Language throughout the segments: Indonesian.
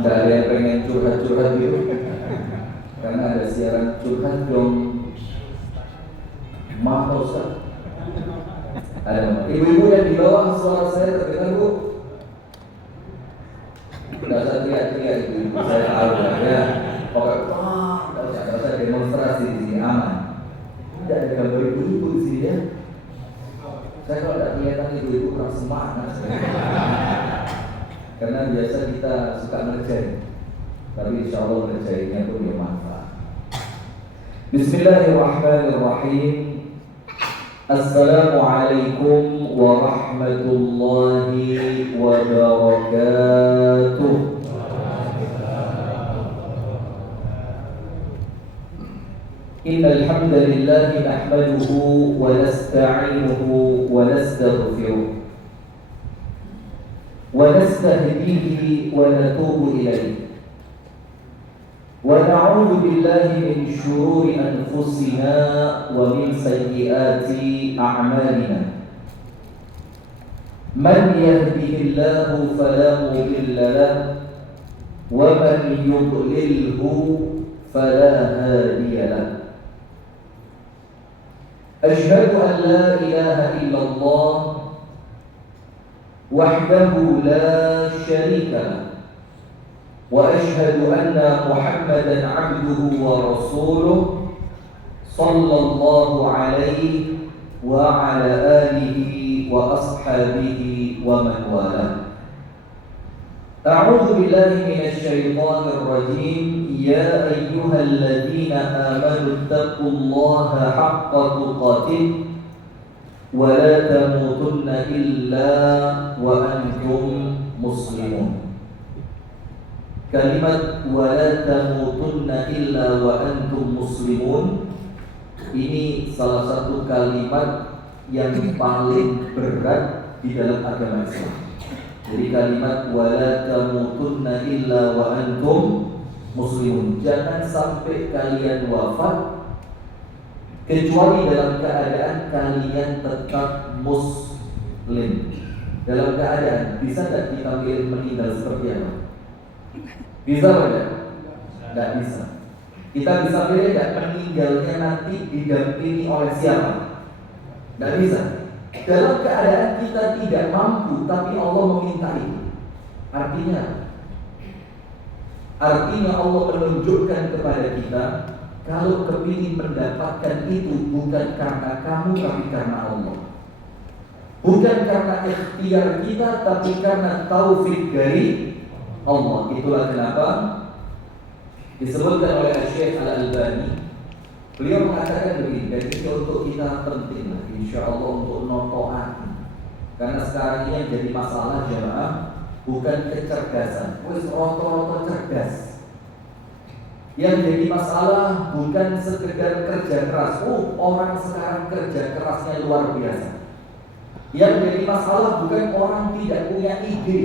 Nggak ada yang pengen curhat-curhat gitu. Karena ada siaran curhat dong. Maaf Pak Ustaz. Ada ibu-ibu yang di bawah suara saya terdengar Bu. Nggak usah teriak-teriak ibu-ibu, saya tahu ya. Pokoknya nggak usah demonstrasi di sini, aman. Tidak ada gambar ibu-ibu di sini ya. Saya kalau tidak kelihatan ibu-ibu kurang semangat. Karena biasa kita suka ngerjain, tapi insya Allah ngerjainnya pun ya manfaat. Bismillahirrahmanirrahim. Assalamualaikum warahmatullahi wabarakatuh. Innal hamdalillah nahmaduhu wa nasta'inuhu wa nastaghfiruh wa nastahdihi wa natubu ilayhi wa na'udzu billahi min shururi anfusina wa min sayyiati a'malina. Man yahdihillahu fala mudilla lahu wa man yudlilhu fala hadiya lahu. Asyhadu an la ilaha illallah wahdahu la syarika lahu wa asyhadu anna Muhammadan abduhu wa rasuluh sallallahu alaihi wa ala alihi wa ashabihi wa man walah. A'udzu billahi minasy syaithanir rajim. Ya ayyuhalladzina amanu taqullaha haqqa tuqatih wa la tamutunna illa wa antum muslimun. Kalimat wa la tamutunna illa wa antum muslimun ini salah satu kalimat yang paling berat di dalam agama Islam. Jadi kalimat wa la tamutunna illa wa antum muslimun, jangan sampai kalian wafat kecuali dalam keadaan kalian tetap muslim. Dalam keadaan, bisa tidak kita pilih meninggal seperti apa? Bisa tidak? Tidak bisa. Kita bisa pilih tidak meninggalnya nanti didampingi oleh siapa? Tidak bisa. Dalam keadaan kita tidak mampu, tapi Allah meminta itu. Artinya Allah menunjukkan kepada kita, kalau kepingin mendapatkan itu bukan karena kamu, tapi karena Allah. Bukan karena ikhtiar kita, tapi karena taufik dari Allah. Itulah kenapa disebutkan oleh Syekh Al-Albani. Beliau mengatakan begini, dan itu untuk kita penting, insya Allah untuk notoati. Karena sekarang ini yang jadi masalah jemaah bukan kecerdasan, wis roto-roto cerdas. Yang jadi masalah bukan sekedar kerja keras. Orang sekarang kerja kerasnya luar biasa. Yang jadi masalah bukan orang tidak punya ide.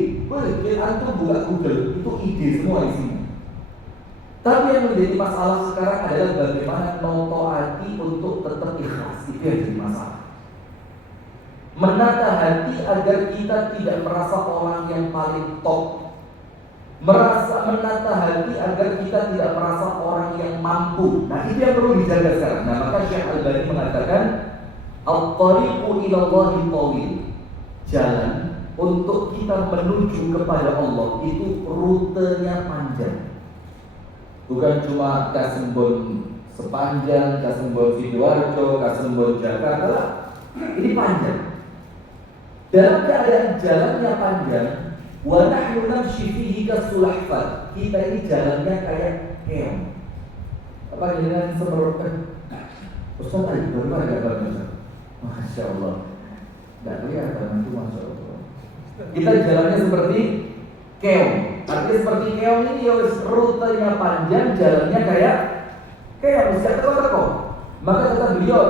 Antum buka Google, itu ide semua isinya. Tapi yang menjadi masalah sekarang adalah bagaimana notoati untuk tetap ikhlas. Itu yang jadi masalah. Menata hati agar kita tidak merasa orang yang paling top. Menata hati agar kita tidak merasa orang yang mampu. Nah itu yang perlu dijaga sekarang. Nah maka Syekh Al-Albani mengatakan Al-tariqu ilallahi tawil. Jalan untuk kita menuju kepada Allah itu rutenya panjang. Bukan cuma Kasembon sepanjang, Kasembon Sidoarjo, Kasembon Jakarta. Ini panjang. Dalam keadaan jalannya panjang, wa nahnu namshi fihi kasulahfat. Kita ini jalannya kayak keong. Apa dengan semerokan? Ustaz tadi bagaimana gambarnya? Masya Allah. Tidak kelihatan itu, Masya Allah. Kita jalannya seperti keong. Artinya seperti keong ini ya rutenya panjang, jalannya kayak keong, bisa teko-teko. Maka kata beliau,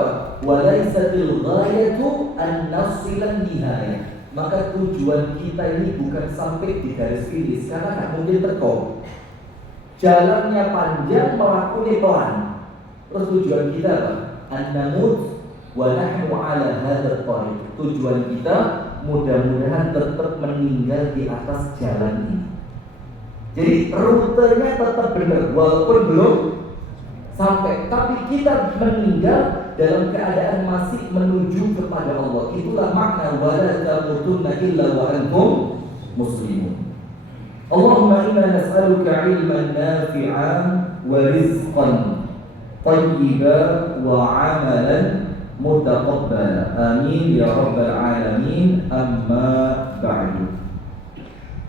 walaisatil ghayatu an nasilan nihayah. Maka tujuan kita ini bukan sampai di garis finish, karena nggak mungkin teko. Jalannya panjang, melakukan pelan. Terus tujuan kita apa? An-namut wa nahnu ala hadzal tariq. Tujuan kita mudah-mudahan tetap meninggal di atas jalan ini. Jadi rutenya tetap benar walaupun belum sampai, tapi kita meninggal dalam keadaan masih menuju kepada Allah. Itulah makna wala tamutunna illa wa antum muslimun. Allahumma inna nas'aluka ilman nafi'an wa rizqan thayyiban wa 'amalan mutaqabbala. Amin ya rabbal alamin. Amma ba'du.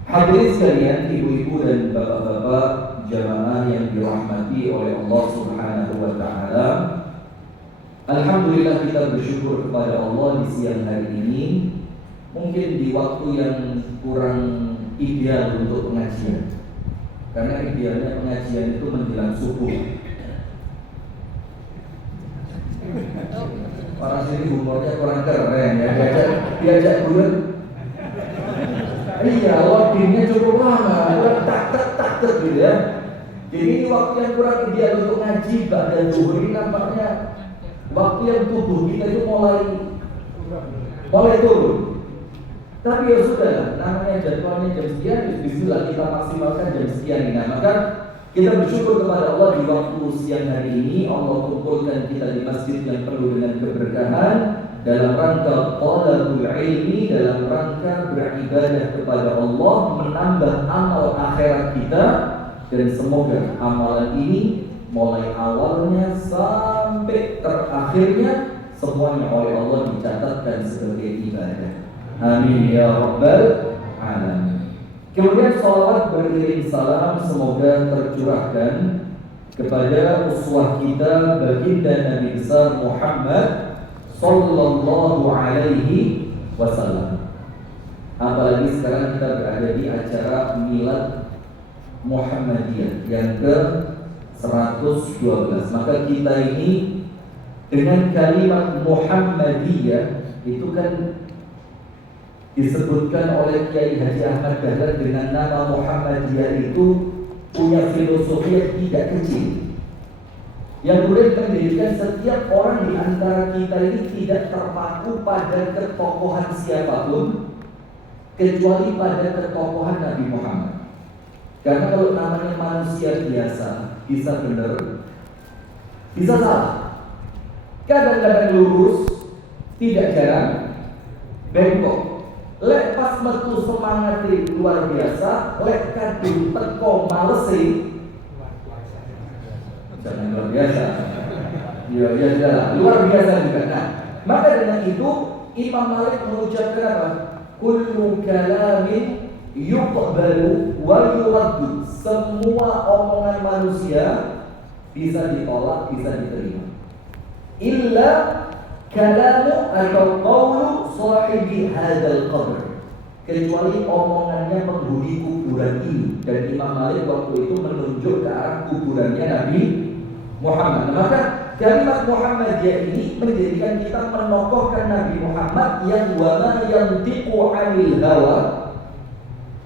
Hadirin sekalian, ibu-ibu dan bapak-bapak jamaah yang dirahmati oleh Allah Subhanahu wa taala. Alhamdulillah kita bersyukur kepada Allah di siang hari ini. Mungkin di waktu yang kurang ideal untuk pengajian, karena idealnya pengajian itu menjelang subuh. Orang sini humornya kurang keren ya, diajak guyon. Iya, loadingnya cukup lama, tak gitu ya. Jadi ini waktu yang kurang ideal untuk ngaji. Ba'da zuhur ini nampaknya waktu yang tubuh kita itu mulai turun. Tapi ya sudah, namanya jadwalnya jam sekian, bismillah kita maksimalkan jam sekian ini. Nah, maka kita bersyukur kepada Allah di waktu siang hari ini Allah kumpulkan kita di masjid yang penuh dengan keberkahan dalam rangka talabul ilmi, dalam rangka beribadah kepada Allah, menambah amal akhirat kita, dan semoga amalan ini mulai awalnya sampai terakhirnya semuanya oleh Allah dicatatkan sebagai ibadah. Amin ya rabbal alamin. Kemudian salawat beriring salam semoga tercurahkan kepada uswah kita baginda Nabi besar Muhammad sallallahu alaihi wasallam. Apalagi sekarang kita berada di acara Milad Muhammadiyah yang ke 112. Maka kita ini dengan kalimat Muhammadiyah itu kan disebutkan oleh Kiai Haji Ahmad Dahlan dengan nama Muhammadiyah itu punya filosofi yang tidak kecil, yang boleh menjadikan setiap orang di antara kita ini tidak terpaku pada ketokohan siapapun kecuali pada ketokohan Nabi Muhammad. Karena kalau namanya manusia biasa bisa benar, bisa salah, kadang-kadang lurus, tidak jarang bengkok. Lek pas metu semangat luar biasa, lek kadung teko malesi jangan luar biasa. Ya, luar biasa juga. Nah, maka dengan itu Imam Malik mengucapkan apa? Kullu kalamin yuqbalu wa yuraddu. Semua omongan manusia bisa ditolak, bisa diterima. Illa kalamu atau qawlu sahibi hadzal qabr, kecuali omongannya penghuni kuburan ini. Dan Imam Malik waktu itu menunjuk ke arah kuburannya Nabi Muhammad. Maka kalimat Muhammadiyah ini menjadikan kita menokohkan Nabi Muhammad yang wala yantiqu 'anil hawa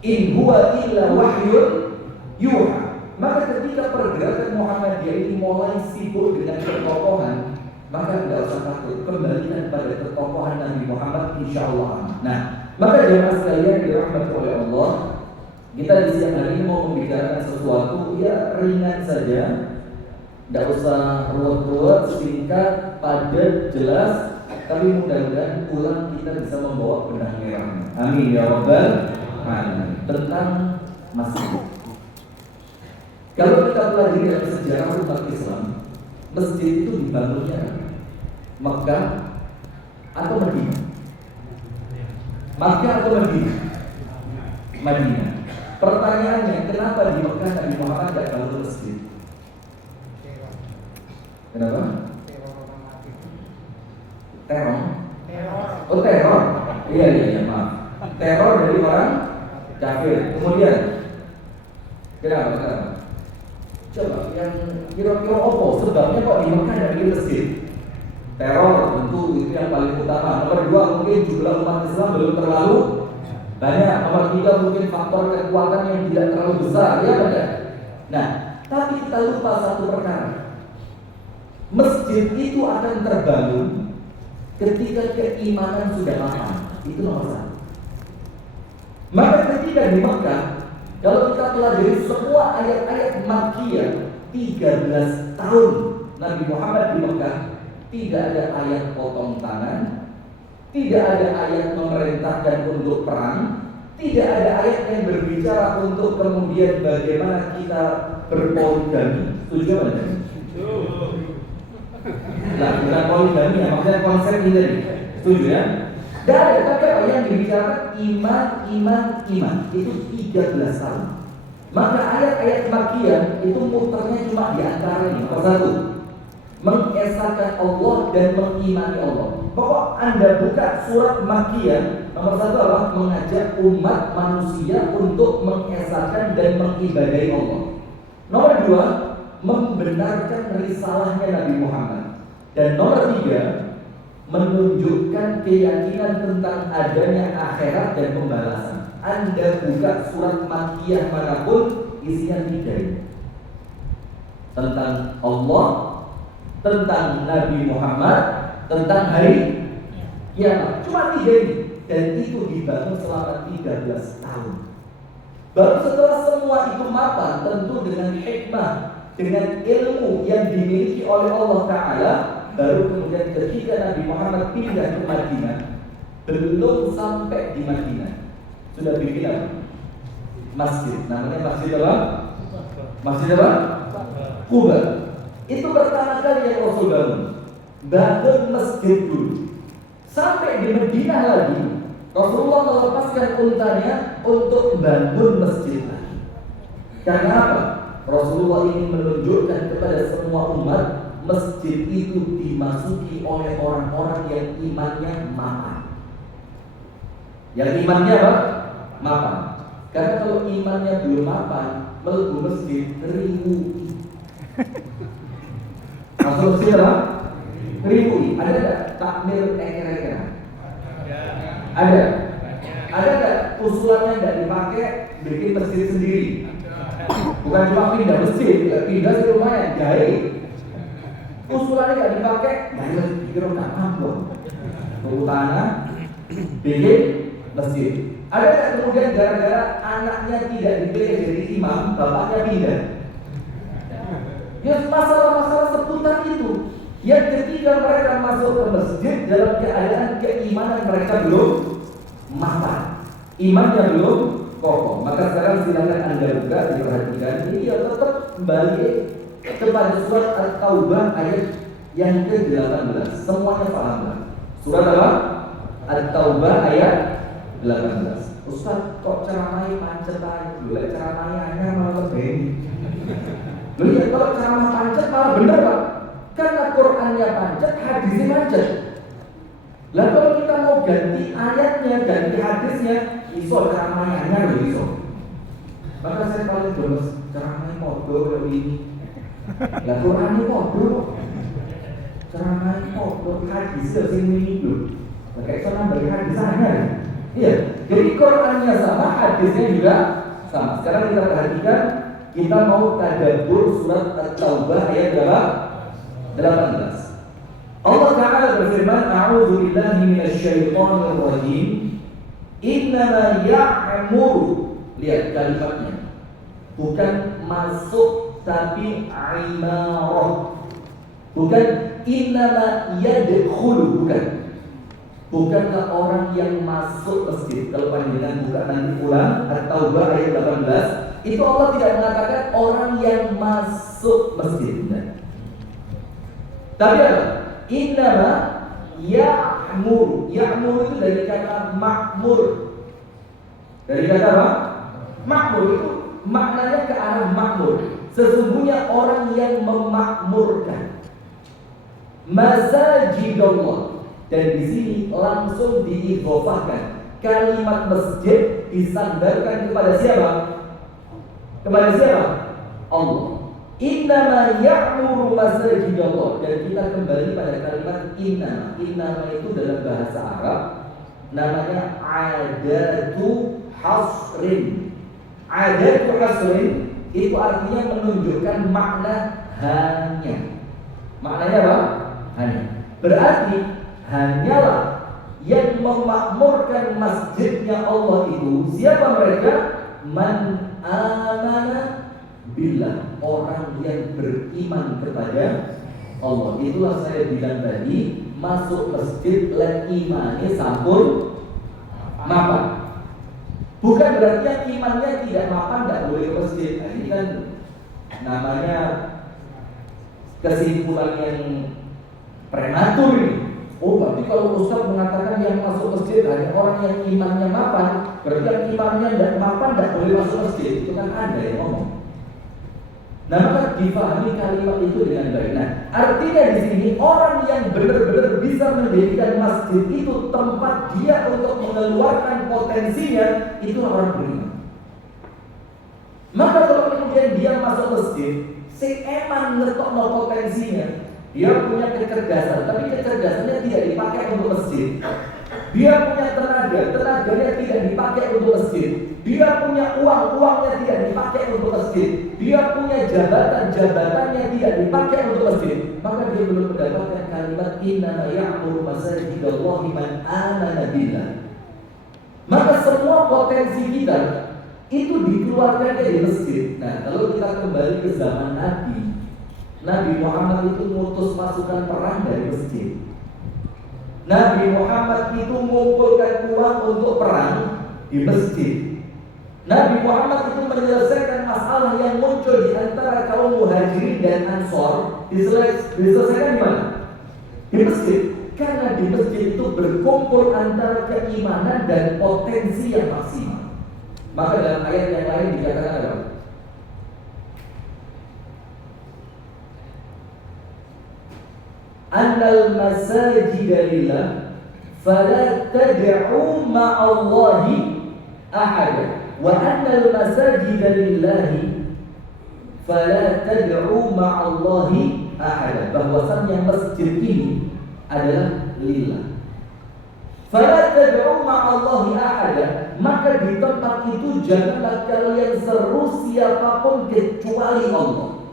in huwa illa wahyun yuha. Maka ketika pergerakan Muhammadiyah ini mulai sibuk dengan ketokohan, maka tidak usah takut, kembalikan pada ketokohan Nabi Muhammad, insya Allah. Nah, maka jemaah sekalian dirahmati oleh Allah, kita di siang hari ini mau membicarakan sesuatu ya ringan saja, tidak usah ruwet-ruwet, singkat, padat, jelas, tapi mudah-mudahan pulang kita bisa membawa benang merahnya. Amin ya rabbal alamin. Tentang masjid. Kalau kita pelajari dalam sejarah umat Islam, masjid itu dibangunnya Mekah atau Madinah? Makkah atau Madinah? Madinah. Pertanyaannya, kenapa di Mekah Nabi Muhammad tidak bangun masjid? Kenapa? Teror. Oh, teror. Iya, maaf. Teror dari orang kafir. Kemudian kenapa? Coba yang kira-kira apa sebabnya kok di Mekah tidak bikin masjid? Teror tentu itu yang paling utama. Nomor 2 mungkin jumlah umat Islam belum terlalu banyak. Nomor 3 mungkin faktor kekuatan yang tidak terlalu besar, ya benar. Nah, tapi kita lupa satu perkara. Masjid itu akan terbangun ketika keimanan sudah matang. Itu nomor 1. Maka ketika di Mekah Kalau kita pelajari semua ayat-ayat Makkiyah, 13 tahun Nabi Muhammad di Mekah, tidak ada ayat potong tangan, tidak ada ayat memerintahkan untuk perang, tidak ada ayat yang berbicara untuk kemudian bagaimana kita berpoligami. Setuju nggak? Nah, bukan poligami ya, maksudnya konsep ini. Setuju ya? Tidak ada, tapi apa yang dibicarakan iman. Itu 13 tahun. Maka ayat-ayat Makkiyah itu muternya cuma di antara ini. Satu, mengesahkan Allah dan mengimani Allah. Pokok Anda buka surat Makkiyah, nomor satu adalah mengajak umat manusia untuk mengesahkan dan mengibadahi Allah. Nomor dua, membenarkan risalahnya Nabi Muhammad. Dan nomor tiga, menunjukkan keyakinan tentang adanya akhirat dan pembalasan. Anda buka surat Makkiyah manapun, isinya tiga ini: tentang Allah, tentang Nabi Muhammad, tentang hari kiamat. Cuma tiga ini. Dan itu dibangun selama 13 tahun. Baru setelah semua itu matang, tentu dengan hikmah, dengan ilmu yang dimiliki oleh Allah Ta'ala, baru kemudian ketika Nabi Muhammad pindah ke Madinah, belum sampai di Madinah, sudah bikin apa? Masjid. Namanya masjid apa? Masjid apa? Quba. Itu pertama kali yang Rasul bangun masjid dulu. Sampai di Madinah lagi, Rasulullah melepaskan untanya untuk bangun masjid lagi. Karena apa? Rasulullah ingin menunjukkan kepada semua umat, masjid itu dimasuki oleh orang-orang yang imannya mapan. Yang imannya apa? Mapan. Karena kalau imannya belum mapan, melebu masjid ribu. Masuk masjid apa? Ribu. Ada nggak takmir eker-ekeran? Ada. Ada nggak usulannya nggak dipakai, bikin masjid sendiri? Bukan cuma pindah masjid, pindah sih lumayan, jahit. Usulannya nggak dipakai, nggak dikira nggak mampu. Tunggu tanah, bikin masjid. Ada nggak kemudian gara-gara anaknya tidak dipilih jadi imam, bapaknya pindah? Ya masalah-masalah seputar itu. Yang ketika mereka masuk ke masjid dalam keadaan keimanan mereka belum matang, imannya belum kokoh. Maka sekarang silakan Anda buka, diperhatikan. Ini ya tetap kembali kepada surat At-Taubah ayat yang ke-18. Semuanya paham lah. Surat apa? At-Taubah ayat 18. Ustaz, kok ceramahnya pancet aja? Boleh ceramahnya hanya malah lebih. Lihat kalau ceramah pancet malah bener Pak. Karena Qurannya pancet, hadisnya pancet. Lah kalau kita mau ganti ayatnya, ganti hadisnya, iso ceramahnya hanya iso. Maka saya paling gemes ceramahnya modal kayak ini. Lah Qurannya modal, ceramahnya modal, hadisnya sini itu. Lah kayak sana bagi hadis hanya. Iya, jadi Qurannya sama, hadisnya juga sama. Sekarang kita perhatikan, kita mau tadabbur surat At-Taubah ayat berapa? 18. Allah Ta'ala berfirman, A'udzu billahi minasyaitonir rajim. Innama ya'muru. Lihat kalimatnya. Bukan masuk tapi imarah. Bukan innama yadkhulu, bukan. Bukanlah orang yang masuk masjid. Kalau panjenengan buka nanti ulang At-Taubah ayat 18, itu Allah tidak mengatakan orang yang masuk masjid. Tapi apa? Innama ya'mur. Ya'mur itu dari kata makmur. Dari kata apa? Makmur itu maknanya ke arah makmur. Sesungguhnya orang yang memakmurkan masajidallah. Dan di sini langsung diidhofahkan kalimat masjid disandarkan kepada siapa? Kepada siapa? Allah. Innama ya'muru masajidallah. Dan kita kembali pada kalimat innama. Innama itu dalam bahasa Arab namanya adatu hasrin. Adatu hasrin itu artinya menunjukkan makna hanya. Maknanya apa? Hanya. Berarti hanyalah yang memakmurkan masjidnya Allah itu siapa mereka? Man amana billah, orang yang beriman kepada Allah. Itulah saya bilang tadi, masuk masjid lan imane sampun mapan. Bukan berarti yang imannya tidak mapan tidak boleh ke masjid. Nah, ini kan namanya kesimpulan yang prematur ini. Oh, berarti kalau Ustaz mengatakan yang masuk masjid hanya orang yang imannya mapan, berarti yang imannya tidak mapan tidak boleh masuk masjid. Itu kan ada yang ngomong. Nah, maka difahami kalimat itu dengan baik. Nah, artinya di sini orang yang benar-benar bisa menjadikan masjid itu tempat dia untuk mengeluarkan potensinya, itu orang beriman. Maka kalau kemudian dia masuk masjid, si eman ngetokno potensinya, dia punya kecerdasan, tapi kecerdasannya tidak dipakai untuk masjid. Dia punya tenaganya tidak dipakai untuk masjid. Dia punya uangnya tidak dipakai untuk masjid. Dia punya jabatannya tidak dipakai untuk masjid. Maka dia belum mendapatkan kalimat innama ya'muru masajidallahi man amana billah. Maka semua potensi kita itu dikeluarkan dari masjid. Nah, kalau kita kembali ke zaman Nabi Muhammad itu mengutus pasukan perang dari masjid. Nabi Muhammad itu mengumpulkan uang untuk perang di masjid. Nabi Muhammad itu menyelesaikan masalah yang muncul di antara kaum muhajirin dan ansor, diselesaikan di mana? Di masjid. Karena di masjid itu berkumpul antara keimanan dan potensi yang maksimal. Maka dalam ayat yang lain dikatakan apa? Annal masajida lillah fala tad'u ma'allahi ahada wa annal masajida lillahi fala tad'u ma'allahi ahada. Bahwasannya masjid ini adalah lillah. Fala tad'u ma'allahi ahada, maka di tempat itu janganlah kalian seru siapapun kecuali Allah.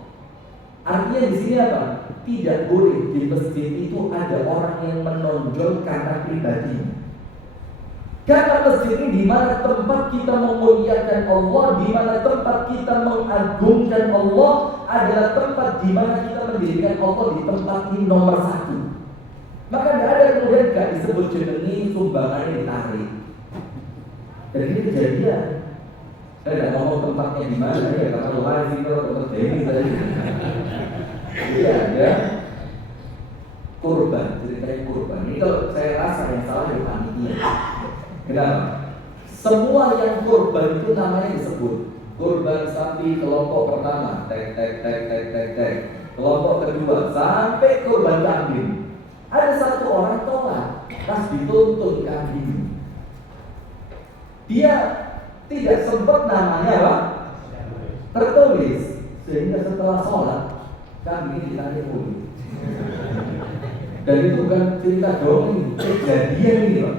Artinya di sini apa? Tidak boleh di masjid itu ada orang yang menonjol karena pribadinya. Karena masjid ini di mana tempat kita memuliakan Allah, di mana tempat kita mengagungkan Allah, adalah tempat di mana kita menjadikan Allah di tempat ini nomor satu. Maka tidak ada kemudian gak disebut jenengi sumbangannya ditarik. Dan ini kejadian. Saya tidak ngomong tempatnya di mana ya, kalau live itu tempat Dewi tadi. Jadi ada kurban, ceritanya kurban. Ini kalau saya rasa yang salah di panitia. Kenapa? Semua yang kurban itu namanya disebut. Kurban sapi kelompok pertama, tek. Kelompok kedua sampai kurban kambing. Ada satu orang tolak, pas dituntun kambing. Dia tidak sempat namanya apa? Tertulis. Sehingga setelah sholat kambing ini ditarik pulang. Dan itu bukan cerita dongeng, kejadian ini Pak.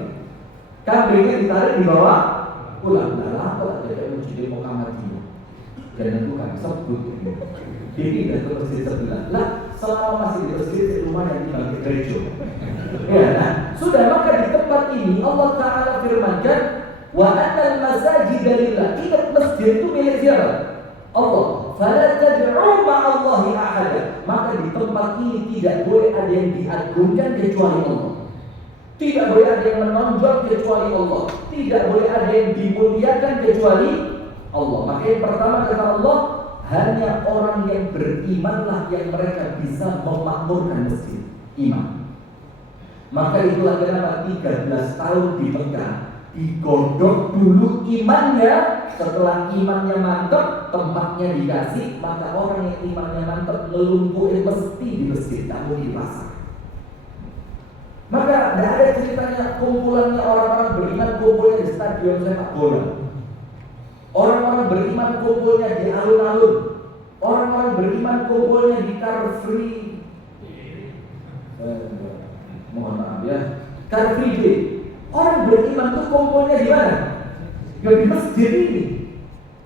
Kambingnya ditarik di bawah pulang. Nah, apa jadi menjadi Muhammadiyah? Dan itu kan sebut ini dan ke masjid sebelah. Lah, selama masih di masjid rumah yang tinggal di gereja. Ya, nah, sudah maka di tempat ini Allah Taala firmankan, wa annal masajida lillah. Ingat masjid itu milik siapa? Allah. Fala tad'u ma'allahi ahada. Maka di tempat ini tidak boleh ada yang diagungkan kecuali Allah. Tidak boleh ada yang menonjol kecuali Allah. Tidak boleh ada yang dimuliakan kecuali Allah. Maka yang pertama kata Allah, hanya orang yang berimanlah yang mereka bisa memakmurkan masjid. Iman. Maka itulah kenapa 13 tahun di Mekah digodok dulu imannya. Setelah imannya mantap, tempatnya dikasih, maka orang yang imannya mantap ngelumpuhin mesti di masjid, tak boleh di pasar. Maka tidak ada ceritanya kumpulannya orang-orang beriman kumpulnya di stadion sepak bola. Orang-orang beriman kumpulnya di alun-alun. Orang-orang beriman kumpulnya di car free. Mohon maaf ya, car free day. Orang beriman itu kumpulnya di mana? Di masjid ini.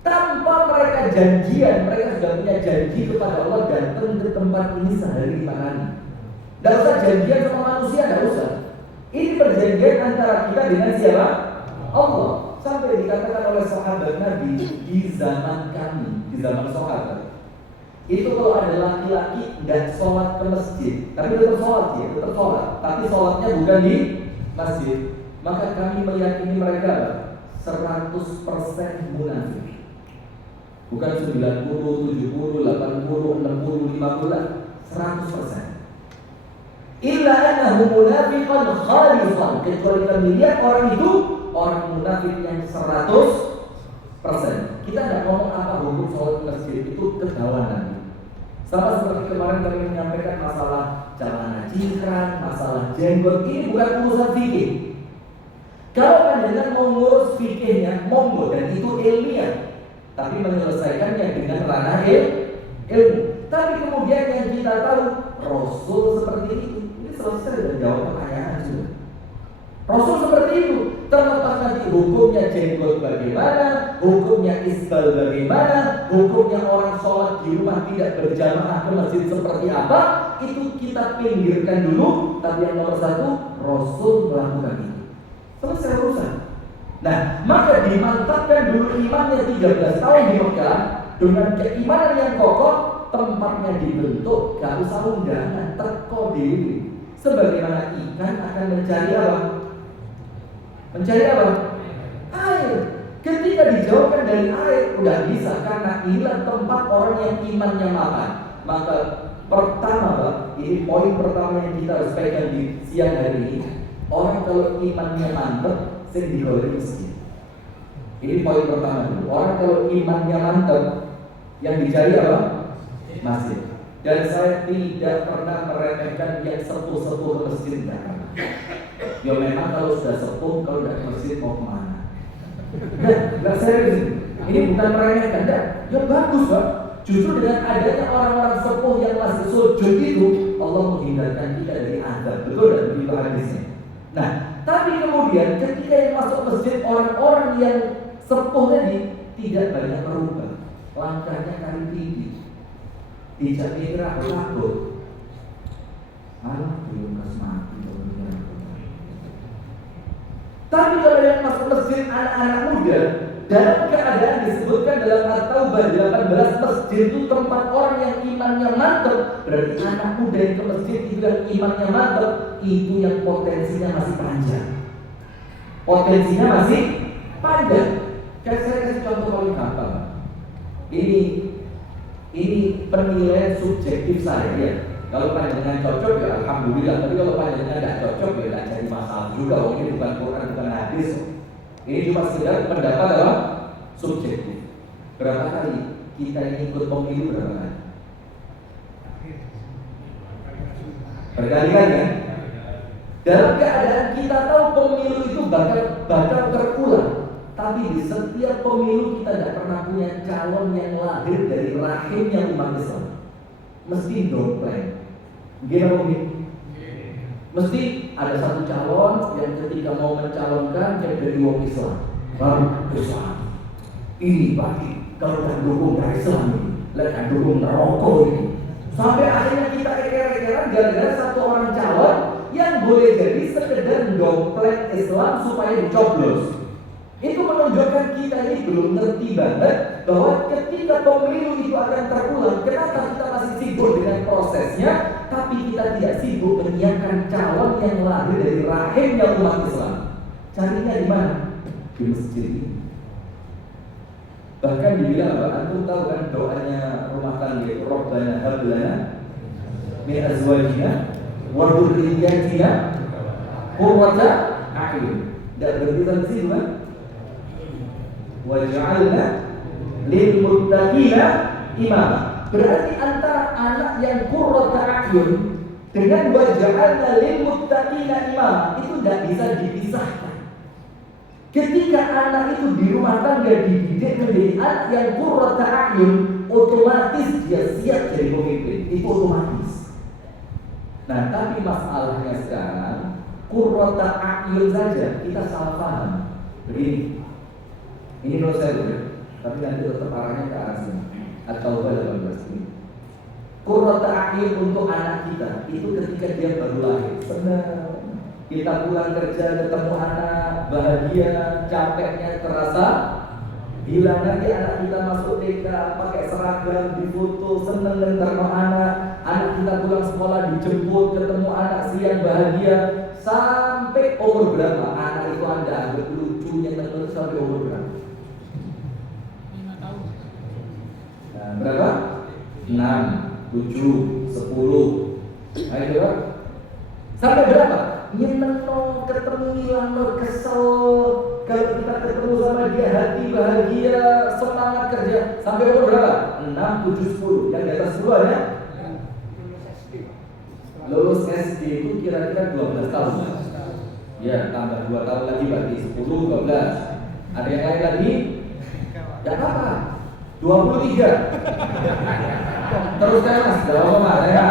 Tanpa mereka janjian, mereka sudah punya janji kepada Allah datang ke tempat ini sehari 5 kali. Tidak usah janjian sama manusia, tidak usah. Ini perjanjian antara kita dengan siapa? Allah. Sampai dikatakan oleh sahabat Nabi di zaman kami, di zaman sahabat, itu kalau ada laki-laki nggak sholat ke masjid, tapi tetap sholat ya, tetap sholat, tapi sholatnya bukan di masjid, maka kami meyakini mereka 100% munafik. Bukan 90, 70, 80, 60, 50, 100%. Illa annahu munafiqan khalisan, kecuali kami lihat orang itu orang munafik yang 100%. Kita nggak ngomong apa hukum sholat masjid, itu kegawanan. Sama seperti kemarin kami menyampaikan masalah celana cingkrang, masalah jenggot, ini bukan urusan fikih. Kalau panjenengan mau ngurus fikihnya, monggo, dan itu ilmiah, tapi menyelesaikannya dengan ranah ilmu. Tapi kemudian yang kita tahu Rasul seperti itu, ini selesai dan jawab pertanyaan sudah. Rasul seperti itu, terlepas nanti hukumnya jenggot bagaimana, hukumnya isbal bagaimana, hukumnya orang sholat di rumah tidak berjamaah ke masjid seperti apa, itu kita pinggirkan dulu. Tapi yang nomor satu, Rasul melakukan itu. Selesai urusan. Nah, maka dimantapkan dulu imannya 13 tahun di Mekah dengan keimanan yang kokoh, tempatnya dibentuk, gak usah undangan, teko diri. Sebagaimana ikan akan mencari apa? Mencari apa? Air. Ketika dijauhkan dari air, udah bisa, karena inilah tempat orang yang imannya mapan. Maka pertama, Pak, ini poin pertama yang kita harus pegang di siang hari ini. Orang kalau imannya mantap, sering digolek masjid. Ini poin pertama dulu. Orang kalau imannya mantap, yang dicari apa? Masjid. Dan saya tidak pernah meremehkan yang sepuh-sepuh ke masjid, tidak pernah. Ya memang kalau sudah sepuh, kalau tidak ke masjid mau kemana? Nggak serius. Ini bukan meremehkan, enggak. Ya bagus, Pak. Justru dengan adanya orang-orang sepuh yang masih sujud itu, Allah menghindarkan kita dari azab. Betul dan begitu hadisnya. Nah, tapi kemudian ketika yang masuk masjid, orang-orang yang sepuh tadi tidak banyak merubah. Langkahnya kali tinggi. Dijak mitra takut. Malah belum mati. Tapi kalau yang masuk masjid anak-anak muda, dalam keadaan disebutkan dalam At-Taubah 18, masjid itu tempat orang yang imannya mantap. Berarti anak muda yang ke masjid itu yang imannya mantap, itu yang potensinya masih panjang. Potensinya masih panjang. Kayak saya kasih contoh paling gampang. Ini penilaian subjektif saya ya. Kalau panjenengan cocok ya alhamdulillah, tapi kalau panjenengan tidak cocok ya tidak jadi masalah juga. Oh, ini bukan Quran, bukan hadis. Ini cuma sekedar pendapat apa? Subjektif. Berapa kali kita ini ikut pemilu, berapa kali? Berkali-kali kan? Dalam keadaan kita tahu pemilu itu bakal terulang, tapi di setiap pemilu kita tidak pernah punya calon yang lahir dari rahimnya umat Islam. Mesti dompleng. Gimana mungkin? Mesti ada satu calon yang ketika mau mencalonkan jadi dari wong Islam, baru Islam. Ini pasti kalau tak dukung dari Islam ini, tak dukung rokok ini. Sampai akhirnya kita eker-ekeran gara-gara satu orang calon yang boleh jadi sekedar dompleng Islam supaya dicoblos. Itu menunjukkan kita ini belum ngerti banget bahwa ketika pemilu itu akan terulang, kenapa kita masih sibuk dengan prosesnya, tapi kita tidak sibuk menyiapkan calon yang lahir dari rahimnya umat Islam. Carinya di mana? Di masjid ini. Bahkan dibilang apa? Antum tahu kan doanya rumah tangga itu, Rabbana hab lana min azwajina wa dzurriyyatina qurrata a'yun. Tidak berhenti sampai situ kan? Waj'alna lil muttaqina imama. Berarti antara anak yang qurrata a'yun dengan waj'alna lil muttaqina imama itu tidak bisa dipisahkan. Ketika anak itu di rumah tangga dididik menjadi anak yang qurrata a'yun, otomatis dia siap jadi pemimpin. Itu otomatis. Nah, tapi masalahnya sekarang qurrata a'yun saja kita salah paham. Begini. Ini menurut saya benar, tapi nanti tetap arahnya ke arah sini. At-Taubah 18 ini. Qurrata a'yun untuk anak kita itu ketika dia baru lahir. Senang. Kita pulang kerja ketemu anak, bahagia, capeknya terasa hilang. Nanti anak kita masuk TK pakai seragam, difoto, seneng dengan anak kita pulang sekolah dijemput, ketemu anak siang bahagia. Sampai umur berapa anak itu Anda anggap lucunya terus sampai umur berapa? 5 tahun. Nah, berapa? 6, 7, 10. Ayo coba. Sampai berapa? Nyeneng, ketemu hilang, kesel. Kalau kita ketemu sama dia hati bahagia, semangat kerja. Sampai umur berapa? 6, 7, 10. Yang di atas 10 ya? Lulus SD itu kira-kira 12 tahun. Ya, tambah 2 tahun lagi berarti 10, 12. Ada yang lain lagi? Gak apa-apa. 23. Teruskan mas, gak apa-apa ya.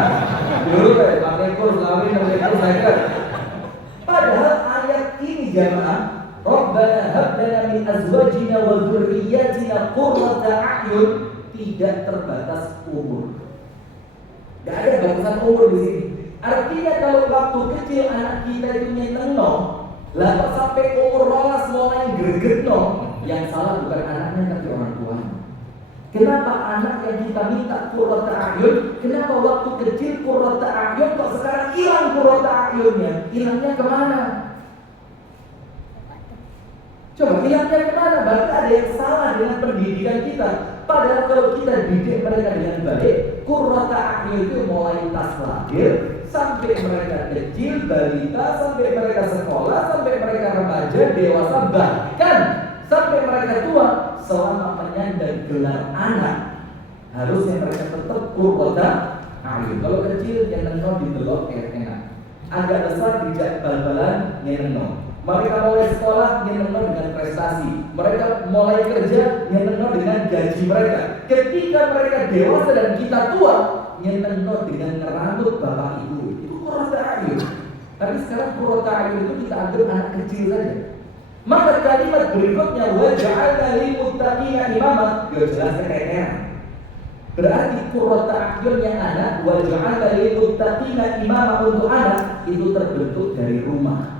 Dulu pakai kurs, kawin, pakai kurs, saya. Padahal ayat ini jamaah, Rabbana hab lana min azwajina wa dzurriyyatina qurrata a'yun, tidak terbatas umur. Gak ada batasan umur di sini. Artinya kalau waktu kecil anak kita itu nyeneng lalu sampai umur rolas mulai greget yang salah bukan anaknya tapi orang tuanya. Kenapa anak yang kita minta qurrata a'yun, kenapa waktu kecil qurrata a'yun kok sekarang hilang qurrata a'yunnya? Hilangnya kemana? Coba hilangnya kemana? Berarti ada yang salah dengan pendidikan kita. Padahal kalau kita didik mereka dengan baik, qurrata a'yun itu mulai tas lahir sampai mereka kecil, balita, sampai mereka sekolah, sampai mereka remaja, dewasa, bahkan sampai mereka tua, selama menyandang gelar anak, harusnya mereka tetap qurrata a'yun. Kalau kecil yang neno didelok enak, agak besar dijak bal-balan nyeneno. Mereka mulai sekolah nyeneno dengan prestasi, mereka mulai kerja nyeneno dengan gaji mereka. Ketika mereka dewasa dan kita tua, nyeneno dengan ngerambut bapak ibu. Itu qurrata a'yun. Tapi sekarang qurrata a'yun itu kita anggap anak kecil saja. Maka kalimat berikutnya wa ja'alna lil muttaqina imama, jelas kayaknya. Berarti qurrata a'yun yang anak wa ja'alna lil muttaqina imama untuk anak itu terbentuk dari rumah.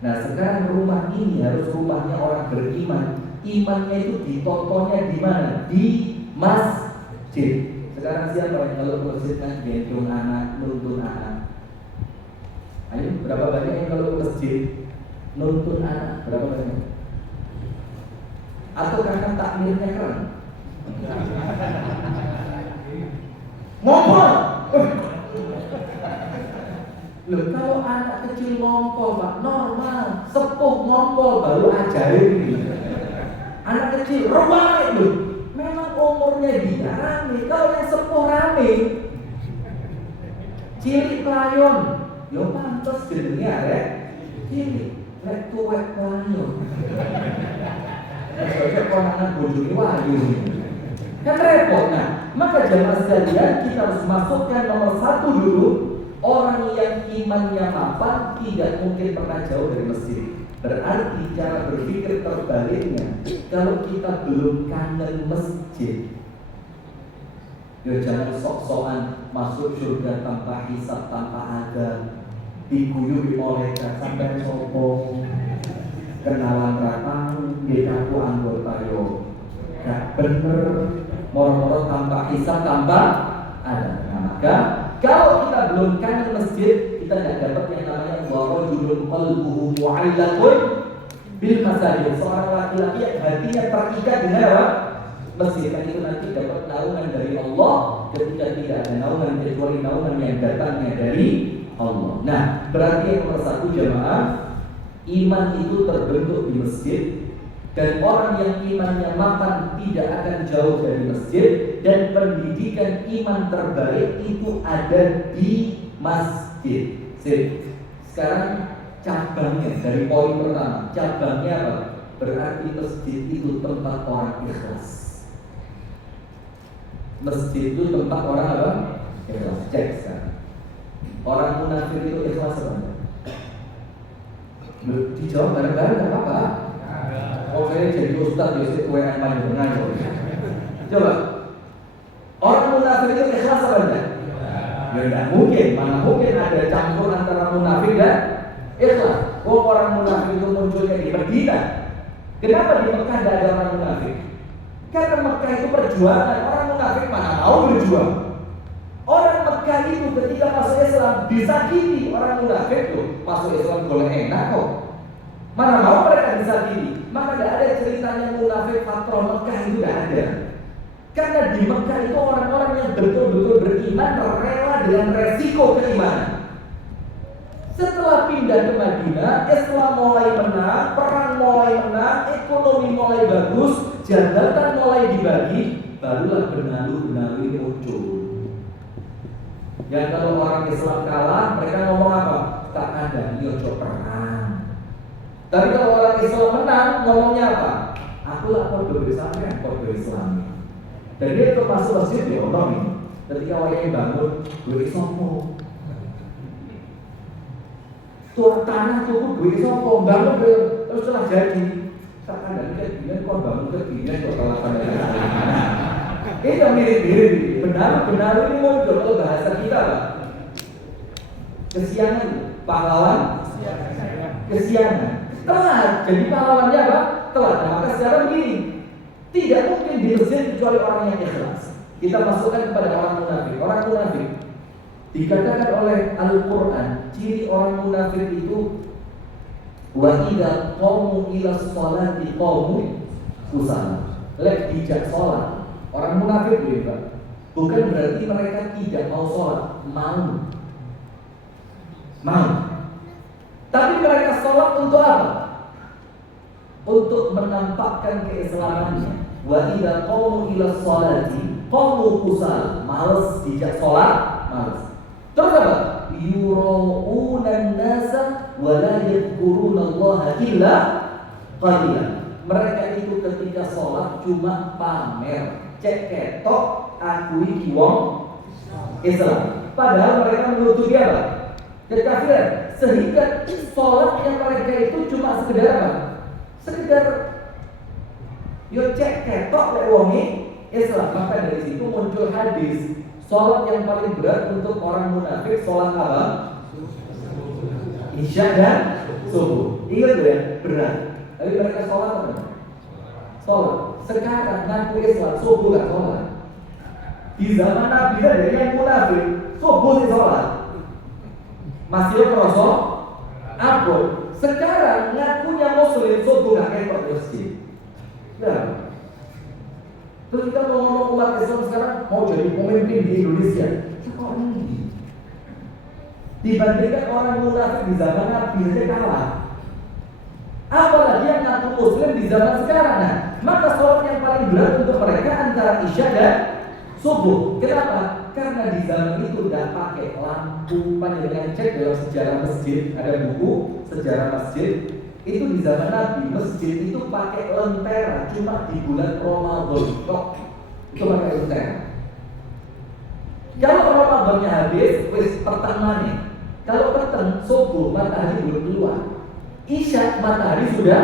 Nah sekarang rumah ini harus rumahnya orang beriman. Imannya itu ditontonnya di mana? Di masjid. Sekarang siapa yang kalau ke masjid kan gendong anak, nuntun anak? Ayo, berapa banyak yang kalau ke masjid nuntun anak? Berapa banyak? Atau karena takmirnya keren? Ngompol! Loh, kalau anak kecil ngompol Pak, normal. Sepuh ngompol baru ajarin ini. Anak kecil rame loh. Memang umurnya dia rame. Kalau yang sepuh rame, cilik pelayon, yo pantes jenenge arek cilik, lek tuwek pelayon. Soalnya konangan bojone wayu. Kan repot. Nah, maka jamaah sekalian kita harus masukkan nomor 1 dulu. Orang yang imannya mapan tidak mungkin pernah jauh dari masjid. Berarti cara berpikir terbaliknya, kalau kita belum kangen masjid, ya jangan sok-sokan masuk surga tanpa hisab, tanpa adab, diguyur oleh sampai sopo, kenalan ratang, betaku anggota yo, gak bener, moro-moro tanpa hisab, tanpa adab. Nah, maka kalau kita belum kangen masjid, kita tidak dapat yang namanya warajulun qalbuhu mu'allaqun bil masajid. Seorang laki-laki yang hatinya terikat dengan apa? Masjid. Dan itu nanti dapat naungan dari Allah ketika tidak ada naungan kecuali naungan yang datangnya dari Allah. Nah, berarti yang nomor 1 jamaah, iman itu terbentuk di masjid. Dan orang yang imannya mapan tidak akan jauh dari masjid. Dan pendidikan iman terbaik itu ada di masjid. Sekarang cabangnya dari poin pertama, cabangnya apa? Berarti masjid itu tempat orang ikhlas. Masjid itu tempat orang apa? Ikhlas. Cek sekarang. Orang munafik itu ikhlas apa? Dijawab bareng-bareng gak apa-apa. Oke, jadi ustaz Yosef WN panjenengan. Coba. Orang munafik itu ikhlas apa enggak? Ya enggak mungkin, mana mungkin ada campur antara munafik dan ikhlas. Oh, orang munafik itu munculnya di Medina. Kenapa di Mekah tidak ada orang munafik? Karena Mekah itu perjuangan. Orang munafik mana mau berjuang? Orang Mekah itu ketika masuk Islam disakiti. Orang munafik tuh masuk Islam boleh enak kok. Mana mau mereka disakiti? Maka tidak ada ceritanya munafik patron Mekah itu tidak ada. Karena di Mekah itu orang-orang yang betul-betul beriman rela dengan resiko keimanan. Setelah pindah ke Madinah, Islam mulai menang, perang mulai menang, ekonomi mulai bagus, jabatan mulai dibagi, barulah benalu-benalu muncul. Yang kalau orang Islam kalah, mereka ngomong apa? Tak ada, yojo perang. Tapi kalau orang Islam menang, ngomongnya apa? Aku lapor dulu sampai kode Islam. Dan dia termasuk masjid ya Allah nih. Ketika wayang bangun, gue sopo. Tuh tanah tuh gue sopo bangun terus telah jadi. Tak ada kejadian kok bangun kejadian kok kalah pada. Itu mirip-mirip. Benar ini muncul kalau bahasa kita Pak. Kesiangan, pahlawan, kesiangan. Telat, jadi pahlawannya apa? Telat. Nah, maka sekarang begini, tidak mungkin di Mesir kecuali orang yang ikhlas. Kita masukkan kepada orang munafik. Orang munafik dikatakan oleh Al-Quran, ciri orang munafik itu wa idza qamu ila sholati qamu kusala. Lek dijak sholat. Orang munafik itu Pak. Bukan berarti mereka tidak mau sholat, mau. Tapi mereka sholat untuk apa? Untuk menampakkan keislamannya. Wa idza qamu ila sholati qamu kusala. Males dijak sholat, males. Terus apa? Yuraunan nasa wa la yadhkurunallaha illa qalila. Mereka itu ketika sholat cuma pamer, cek ketok akui kiwong Islam. Padahal mereka menutupi apa? Kekafiran. Sehingga sholatnya mereka itu cuma sekedar apa? Sekedar yo cek ketok lek wonge Islam. Maka dari situ muncul hadis. Sholat yang paling berat untuk orang munafik sholat apa? Isya dan subuh. Ingat ya, berat. Tapi mereka sholat apa? Sholat. Sekarang ngaku Islam, subuh gak sholat. Di zaman Nabi ada yang munafik, subuh di sholat. Masih kerasa apa? Sekarang ngakunya muslim, subuh gak ketok di masjid. Nah, terus kita mau ngomong umat Islam sekarang mau jadi pemimpin di Indonesia. Kok ini? Dibandingkan orang munafik di zaman Nabi saja kalah. Apalagi yang ngaku muslim di zaman sekarang. Nah, maka sholat yang paling berat untuk mereka antara Isya dan subuh. Kenapa? Karena di zaman itu tidak pakai lampu. Panjenengan cek dalam sejarah masjid, ada buku sejarah masjid. Itu di zaman Nabi masjid itu pakai lentera cuma di bulan Ramadan tok. Itu pakai lentera. Kalau Ramadannya habis, wis pertama nih. Kalau petang subuh matahari belum keluar. Isya matahari sudah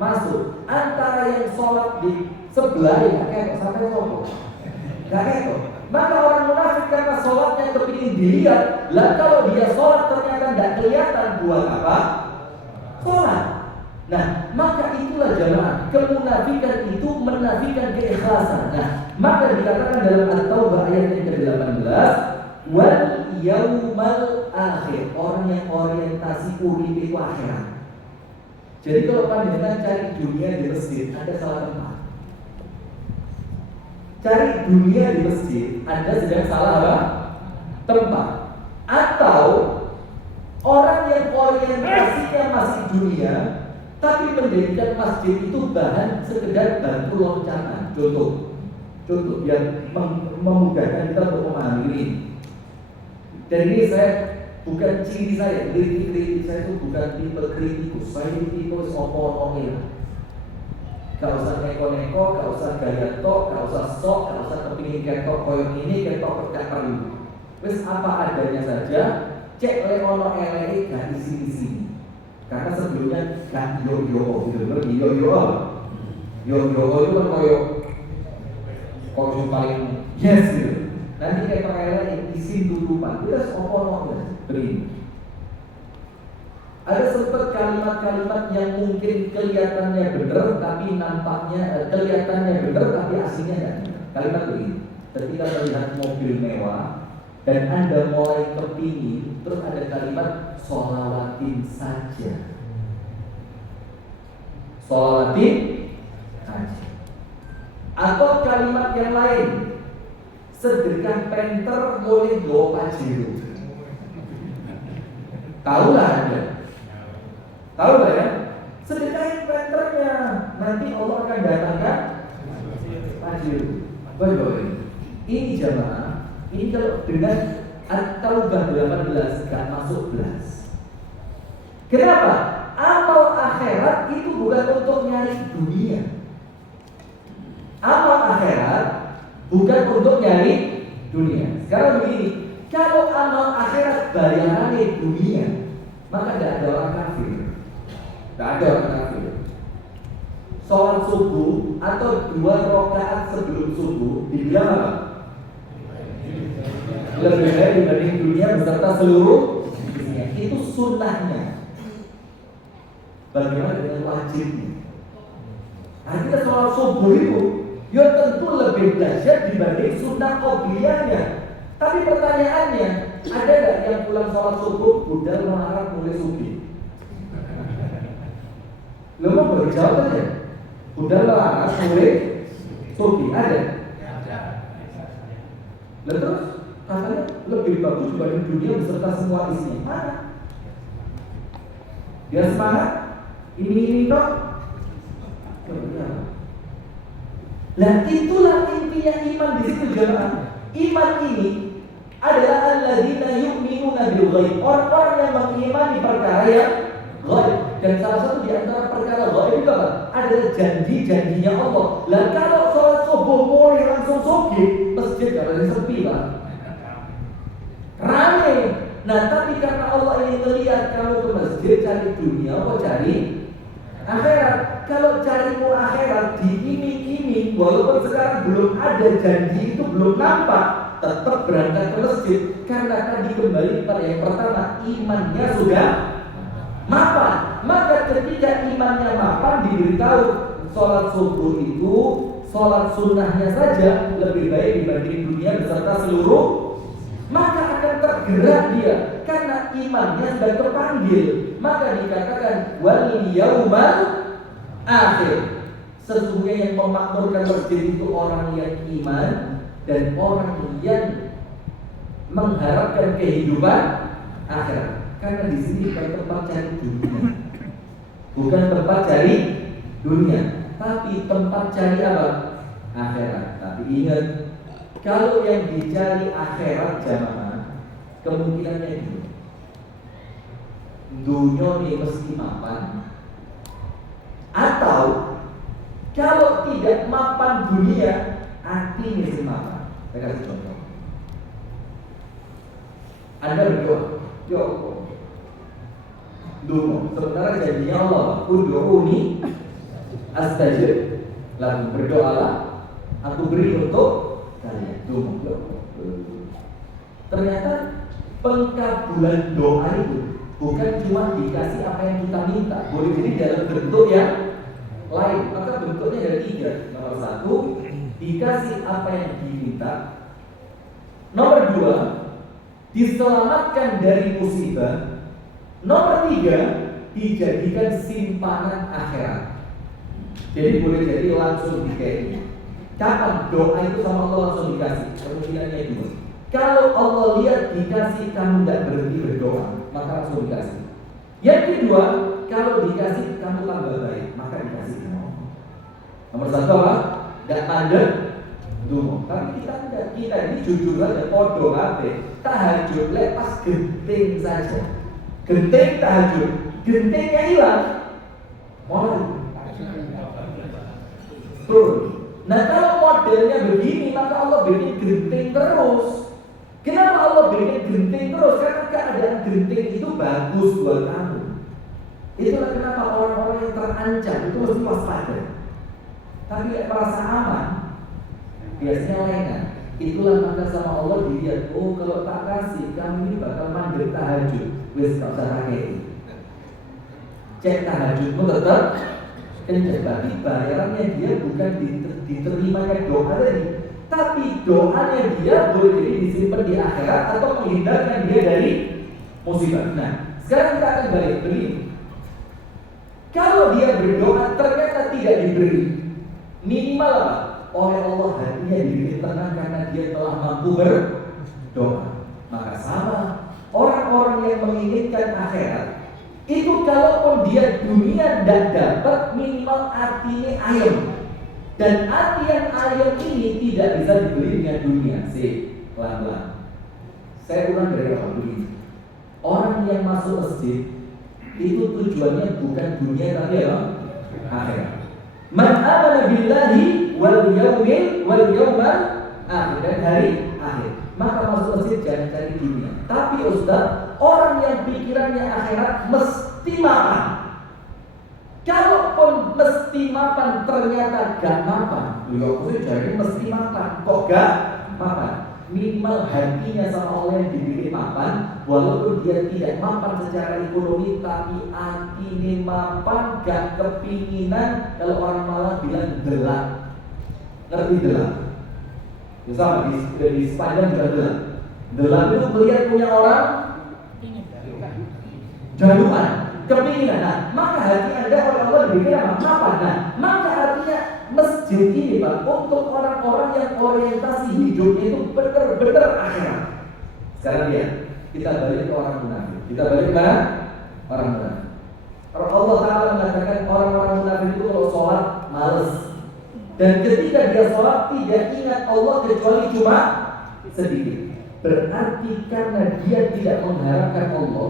masuk. Antara yang sholat di sebelah ya kayak sampai sopo. Gak kayak. Maka orang munafik karena sholatnya kepingin dilihat. Lah kalau dia sholat ternyata tidak kelihatan buat apa? Sholat. Nah, maka itulah jamaah. Kemunafikan itu menafikan keikhlasan. Nah, maka dikatakan dalam At-Taubah ayat yang ke-18, wal yaumal akhir. Orang yang orientasi urip itu akhirat. Jadi kalau panjenengan cari dunia di masjid, Anda salah tempat. Cari dunia di masjid, Anda sedang salah apa? Tempat. Atau orang yang orientasinya masih dunia, tapi menjadikan masjid itu bahan sekedar batu loncatan. Contoh biar memudahkan kita untuk memahami ini. Dan ini saya bukan ciri saya, kritik saya itu bukan tipe kritikus. Saya ini tipe sopo-nongil. Gak usah neko-neko, gak usah gaya tok, gak usah sok, gak usah kepingin ketok koyong ini, ketok gak perlu. Wes apa adanya saja. Cek oleh ono elek gak isi-isi. Karena sebelumnya gak yo-yo gitu. Yo-yo itu kan koyo paling yes gitu. Nanti kayak elek isi tutupan. Itu ono beri. Ada sempat kalimat-kalimat yang mungkin kelihatannya benar tapi nampaknya kelihatannya benar tapi aslinya enggak. Kalimat begini. Ketika melihat mobil mewah dan Anda mulai kepingin, terus ada kalimat sholawatin saja. Sholawatin saja. Atau kalimat yang lain, sedekah penter mulai go pajero. Tahu lah Anda? Tahu lah ya? Sedekahin penternya, nanti Allah akan datangkan pajero. Boy. Ini jamaah, ini kalau dengan At-Taubah 18 gak masuk belas. Kenapa? Amal akhirat itu bukan untuk nyari dunia. Amal akhirat bukan untuk nyari dunia. Sekarang begini, kalau amal akhirat bayarannya dunia, maka tidak ada orang kafir. Tidak ada orang kafir. Sholat subuh atau 2 rakaat sebelum subuh dibilang apa? Lebih baik dibanding dunia beserta seluruh dunia. Itu sunnahnya. Bagaimana dengan wajibnya? Nah, kita sholat subuh itu ya tentu lebih dahsyat dibanding sunnah qobliyahnya. Tapi pertanyaannya, ada nggak yang pulang sholat subuh udah melarang mulai subuh? Lo mau berjawab aja? Udah melarang mulai subuh ada? Lalu terus katanya lebih bagus dibanding dunia beserta semua isinya. Mana? Dia semangat? Ini toh? Nah itulah intinya iman di situ jemaah. Iman ini adalah alladzina yu'minuna bil ghaib. Orang-orang yang mengimani perkara yang ghaib. Dan salah satu di antara perkara ghaib itu apa? Adalah janji-janjinya Allah. Lah kalau sholat subuh mulai langsung sugih, masjid kalau sepi lah. Rame. Nah tapi karena Allah ingin melihat kamu ke masjid cari dunia, apa cari akhirat. Kalau carimu akhirat diiming-iming, walaupun sekarang belum ada janji itu belum nampak, tetap berangkat ke masjid. Karena tadi kembali pada yang pertama, imannya sudah mapan. Maka ketika imannya mapan diberitahu sholat subuh itu sholat sunnahnya saja lebih baik dibanding dunia beserta seluruh, maka akan tergerak dia karena imannya sudah terpanggil. Maka dikatakan wal yaumal akhir. Sesungguhnya yang memakmurkan masjid itu orang yang iman dan orang yang mengharapkan kehidupan akhirat. Karena di sini bukan tempat cari dunia, bukan tempat cari dunia, tapi tempat cari apa? Akhirat. Tapi ingat, kalau yang dicari akhirat jamaah, kemungkinannya itu dunia ini mesti mapan. Atau kalau tidak mapan dunia, hati mesti mapan. Saya kasih contoh. Anda berdoa, ya Allah, doa. Sementara janjinya Allah, ud'uuni astajib. Lalu berdoalah, aku beri untuk kalian. Doa. Ternyata pengkabulan doa itu bukan cuma dikasih apa yang kita minta, boleh jadi dalam bentuk yang lain. Maka bentuknya ada 3. Nomor 1, dikasih apa yang diminta. Nomor 2, diselamatkan dari musibah. Nomor 3, dijadikan simpanan akhirat. Jadi boleh jadi langsung dikasih. Kapan doa itu sama Allah langsung dikasih? Kemungkinannya 2. Kalau Allah lihat dikasih kamu tidak berhenti berdoa, maka langsung dikasih. Yang kedua, kalau dikasih kamu tambah baik, maka dikasih kamu. Nomor 1 apa? Tidak mandek dungo. Tapi kita tidak, kita ini jujur saja, podo kabeh. Tahajud lepas genting saja. Genting tahajud, gentingnya hilang. Mau betul. Nah kalau modelnya begini, maka Allah bikin genting terus. Kenapa Allah bikin genting terus? Karena keadaan genting itu bagus buat kamu. Itulah kenapa orang-orang yang terancam itu mesti waspada. Tapi yang merasa aman, biasanya lengah. Itulah maka sama Allah dilihat, oh kalau tak kasih, kamu ini bakal mandek tahajud. Wes gak usah pakai. cek tahajudmu tetap kencang. Tapi bayarannya dia bukan diterimanya doa tadi, tapi doanya dia boleh jadi disimpan di akhirat atau menghindarkan dia dari musibah. Nah, sekarang kita akan balik beli. Kalau dia berdoa ternyata tidak diberi, minimal apa? Oleh Allah hatinya dibikin tenang karena dia telah mampu berdoa. Maka sama, orang-orang yang menginginkan akhirat itu kalaupun dia dunia tidak dapat, minimal hatinya ayam. Dan hati yang ayam ini tidak bisa dibeli dengan dunia. Pelan-pelan. Saya ulang dari awal dulu. Orang yang masuk masjid itu tujuannya bukan dunia tapi apa? Akhirat. Man amana billahi wal yawmal akhir, dan hari akhir. Maka masuk masjid jangan cari dunia. Tapi Ustaz, orang yang pikirannya akhirat mesti mapan. Kalaupun mesti mapan ternyata gak mapan, ya maksudnya jadi mesti mapan, kok gak mapan? Minimal hatinya sama Allah yang dibikin mapan, walaupun dia tidak mapan secara ekonomi, tapi hatinya mapan, gak kepinginan. Kalau orang malah bilang delak, ngerti delak? Sama di sepanjang juga delak. Delak itu melihat punya orang jaluan, kepinginan. Nah, maka hati Anda oleh Allah dibikin apa? Mapan. Nah, maka artinya masjid ini Pak, untuk orang-orang yang orientasi hidupnya itu benar-benar akhirat. Sekarang lihat, kita balik ke orang munafik. Kita balik ke orang munafik. Kalau Allah Ta'ala mengatakan orang-orang munafik itu kalau sholat males, dan ketika dia sholat tidak ingat Allah kecuali cuma sedikit. Berarti karena dia tidak mengharapkan Allah,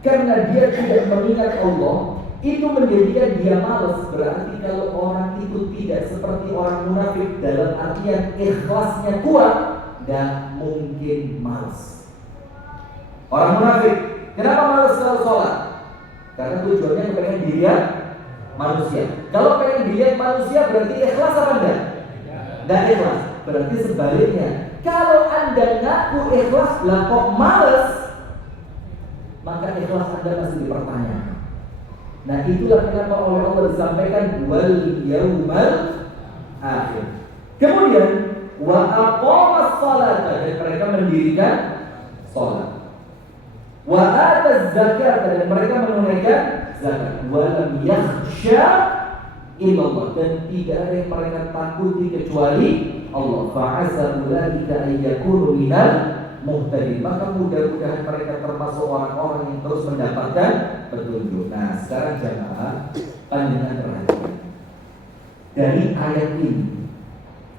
karena dia tidak mengingat Allah, itu menjadikan dia malas. Berarti kalau orang itu tidak seperti orang munafik dalam artian ikhlasnya kuat, dan mungkin malas. Orang munafik kenapa malas kalau sholat? Karena tujuannya pengen dilihat manusia. Kalau pengen dilihat manusia berarti ikhlas apa enggak? Enggak ikhlas. Berarti sebaliknya, kalau Anda ngaku ikhlas lah kok malas, maka ikhlas Anda masih dipertanyakan. Nah, itulah kenapa oleh Allah disampaikan wal yaumal akhir. Kemudian wa aqamas salata, dan mereka mendirikan salat. Wa ataz zakat, dan mereka menunaikan zakat. Wa lam yakhsha illallah, dan tidak ada yang mereka takuti kecuali Allah. Fa'asa ulaika ayyakunu minal muhtadin, maka mudah-mudahan mereka termasuk orang-orang yang terus mendapatkan petunjuk. Nah, sekarang jamaah panjenengan perhatikan. Dari ayat ini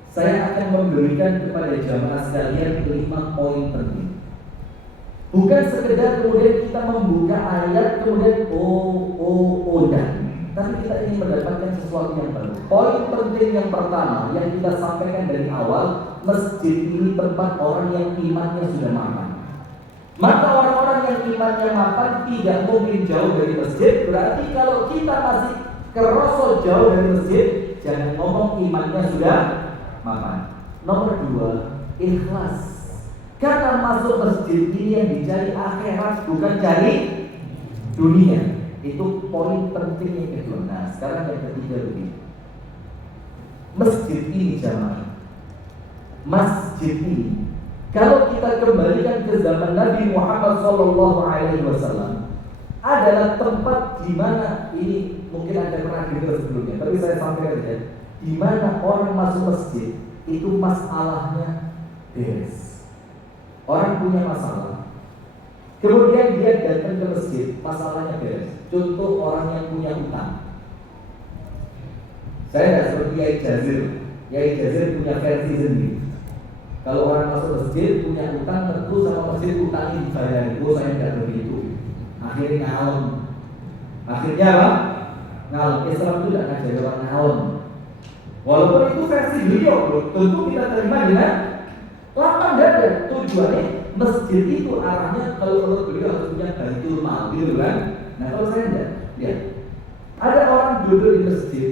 saya akan memberikan kepada jamaah sekalian 5 poin penting. Bukan sekedar kemudian kita membuka ayat kemudian dan, tapi kita ingin mendapatkan sesuatu yang baru. Poin penting yang pertama yang kita sampaikan dari awal, masjid ini tempat orang yang imannya sudah mapan. Maka orang-orang yang imannya mapan tidak mungkin jauh dari masjid. Berarti kalau kita masih kerosot jauh dari masjid, jangan ngomong imannya sudah mapan. Nomor 2, ikhlas. Karena masuk masjid ini yang dicari akhirat, bukan cari dunia. Itu poin penting yang kedua. Nah, sekarang yang ketiga begini. Masjid ini jamaah, masjid ini kalau kita kembalikan ke zaman Nabi Muhammad SAW, adalah tempat di mana ini mungkin Anda pernah dengar sebelumnya, tapi saya sampaikan saja, di mana orang masuk masjid itu masalahnya beres. Orang punya masalah, kemudian dia datang ke masjid, masalahnya beres. Contoh orang yang punya utang. Saya tidak seperti Yai Jazir. Yai Jazir punya versi sendiri. Kalau orang masuk masjid punya utang, tentu sama masjid utangnya dibayar. Saya tidak begitu. Akhirnya ngalem. Akhirnya apa? Ngalem. Islam itu tidak ngajari orang ngalem. Walaupun itu versi beliau, tentu kita terima dengan lapang dada. Tujuannya masjid itu arahnya kalau menurut beliau harus punya baitul mal, gitu kan? Nah, kalau saya enggak, lihat. Ada orang duduk di masjid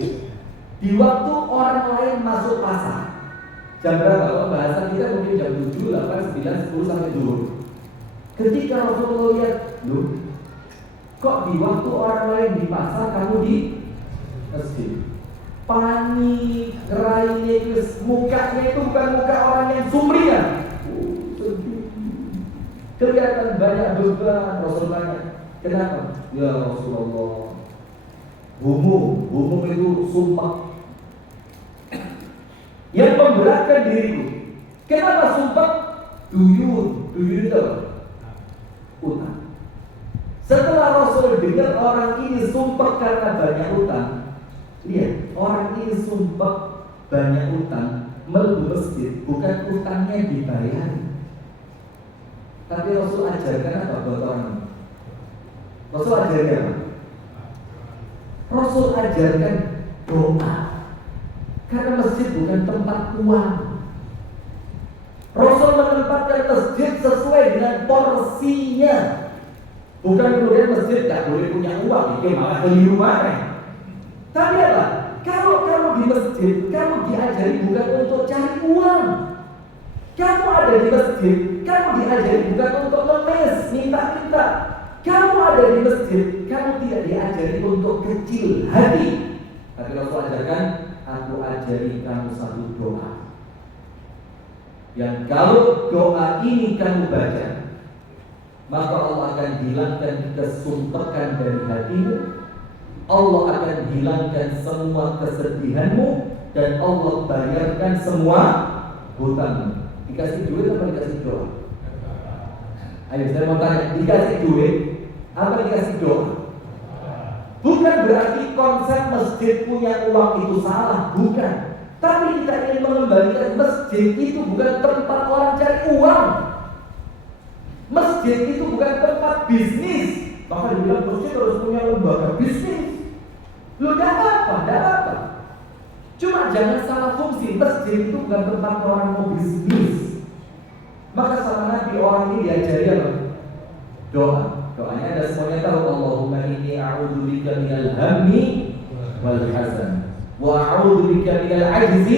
di waktu orang lain masuk pasar. Jam berapa? Kalau bahasa kita mungkin jam 7, 8, 9, 10 sampai zuhur. Ketika Rasulullah lihat, loh, Kok di waktu orang lain di pasar, kamu di masjid? Panik, raine, mukanya itu bukan muka orang yang sumringah. Sedih. Kelihatan banyak beban. Rasul tanya, kenapa? Ya Rasulullah, humum itu sumpah yang memberatkan diriku. Kenapa sumpah? Duyun itu utang. Setelah Rasul dengar orang ini sumpah karena banyak utang, lihat, orang ini sumpah banyak utang, melbu masjid, bukan utangnya dibayar, tapi Rasul ajarkan apa buat orang ini? Rasul ajarkan apa? Rasul ajarkan doa. Karena masjid bukan tempat uang. Rasul menempatkan masjid sesuai dengan porsinya. Bukan kemudian masjid tak boleh punya uang, itu malah keliru mana. Tapi apa? Kalau kamu di masjid, kamu diajari bukan untuk cari uang. Kamu ada di masjid, kamu diajari bukan untuk ngemis, minta-minta. Kamu ada di masjid, kamu tidak diajari untuk kecil hati. Tapi Rasul ajarkan, aku ajari kamu satu doa. Yang kalau doa ini kamu baca, maka Allah akan hilangkan kesumpahan dari hatimu. Allah akan hilangkan semua kesedihanmu, dan Allah bayarkan semua hutangmu. Dikasih duit apa dikasih doa? Ayo saya mau tanya, dikasih duit apa dikasih doa? Bukan berarti konsep masjid punya uang itu salah, bukan. Tapi kita ingin mengembalikan masjid itu bukan tempat orang cari uang. Masjid itu bukan tempat bisnis. Maka dibilang masjid harus punya lembaga bisnis. Lu tidak apa. Cuma jangan salah fungsi. Masjid itu bukan tempat orang mau bisnis. Maka sama Nabi orang ini diajari apa? Doa. Doanya ada semuanya tahu. Allahumma inni a'udzubika minal hammi wal hazan, wa a'udzubika minal ajzi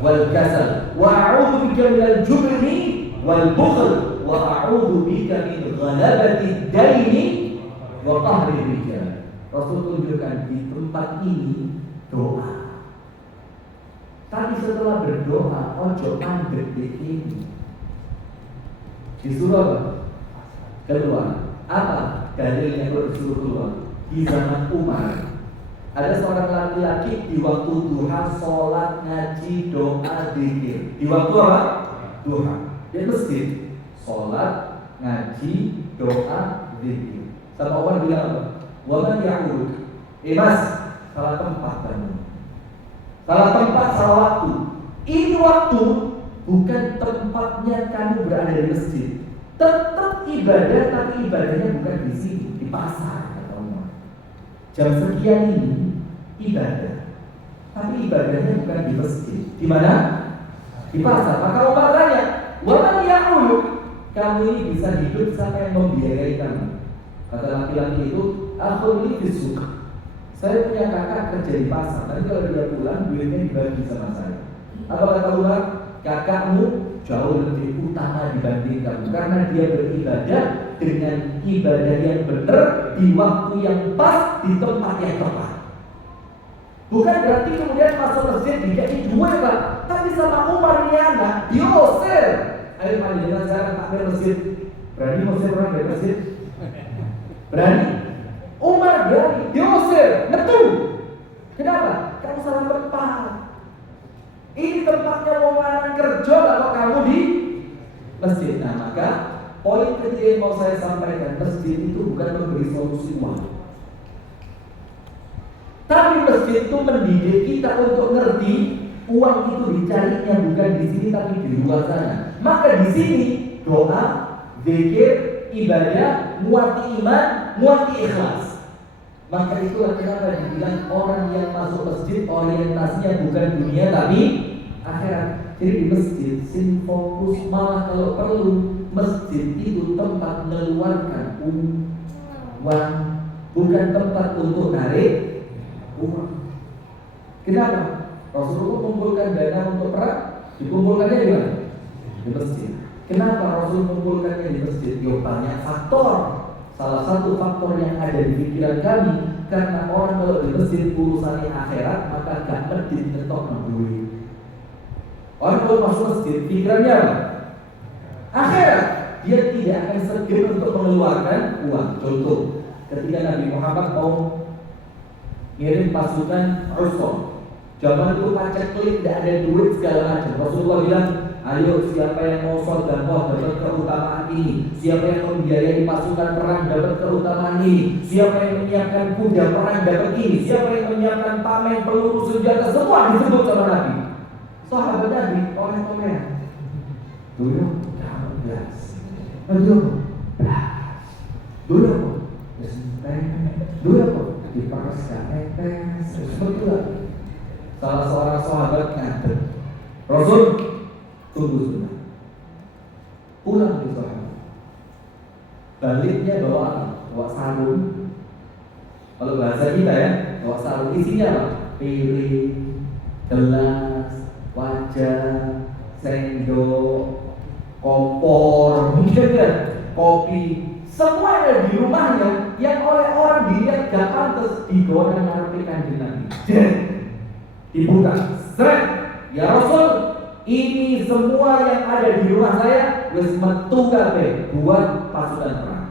wal kasal, wa a'udzubika minal jubni wal bukhl, wa a'udzubika min ghalabati daini wa qahri rijal. Rasul tunjukkan di tempat ini doa. Tapi setelah berdoa, ojo mandek di sini. Disuruh apa? Keluar. Apa dalilnya kalau disuruh keluar? Di zaman Umar ada seorang laki-laki di waktu duha sholat, ngaji, doa, zikir. Di waktu apa? Duha. Dia masjid, sholat, ngaji, doa, zikir. Sama Umar bilang apa? Waman ya'ud. Mas, salah tempat kamu. Salah tempat, salah waktu. Ini waktu bukan tempatnya kamu berada di masjid. Tetap ibadah, tapi ibadahnya bukan di sini, di pasar, kata Umar. Jam sekian ini ibadah, tapi ibadahnya bukan di masjid. Di mana? Di pasar. Maka Umar tanya, waman ya'ulu, kamu ini bisa hidup siapa yang membiayai kamu? Kata laki-laki itu, akhul li fisuk. Saya punya kakak kerja di pasar. Nanti kalau dia pulang, duitnya dibagi sama saya. Apa kata Umar? Kakakmu jauh lebih utama dibanding kamu, karena dia beribadah dengan ibadah yang benar di waktu yang pas, di tempat yang tepat. Bukan berarti kemudian masuk masjid dikasih duit Pak, tapi sama Umar ini anak diusir. Ayo mari dengan sekarang takbir masjid. Berani ngusir orang dari masjid? Berani? Umar berani diusir, betul. Kenapa? Kamu salah tempat. Ini tempatnya mau lanang kerja kalau kamu di masjid. Nah maka poin ketiga yang mau saya sampaikan, masjid itu bukan memberi solusi uang, tapi masjid itu mendidik kita untuk ngerti uang itu dicarinya bukan di sini tapi di luar sana. Maka di sini doa, zikir, ibadah, muati iman, muati ikhlas. Maka itulah kenapa dibilang orang yang masuk masjid orientasinya bukan dunia tapi akhirat. Jadi di masjid sin fokus, malah kalau perlu masjid itu tempat mengeluarkan uang, bukan tempat untuk narik uang. Kenapa? Rasulullah mengumpulkan dana untuk perang, dikumpulkannya di mana? Di masjid. Kenapa Rasul mengumpulkannya di masjid? Yo banyak faktor. Salah satu faktor yang ada di pikiran kami, karena orang kalau di masjid urusannya akhirat, maka gak medit ngetok duit. Orang kalau masuk masjid, pikirannya apa? Akhirat. Dia tidak akan segan untuk mengeluarkan uang. Contoh, ketika Nabi Muhammad mau ngirim pasukan Usra, zaman itu paceklik, tidak ada duit segala macam. Rasulullah bilang, ayo siapa yang mau sedekah dapat keutamaan ini, siapa yang membiayai pasukan perang dapat keutamaan ini, siapa yang menyiapkan kuda perang dapat ini, siapa yang menyiapkan tameng, peluru, senjata, semua disebut sama Nabi. Sahabat Nabi, oleh-oleh dulu, belas, dulu, diperas kaetes, seperti itu. Salah seorang sahabat ngatur, Rasul tunggu sebentar, pulang di sahabat. Baliknya bawa sarung. Kalau bahasa kita ya, bawa sarung, isinya apa? Piring, gelas, wajan, sendok, kompor, mungkin kan, kopi, semua ada di rumahnya yang oleh orang dilihat gak pantas digoreng ngarepikan di Nabi. Dibuka, seret, ya Rasul, ini semua yang ada di rumah saya wis metu kabeh buat pasukan perang.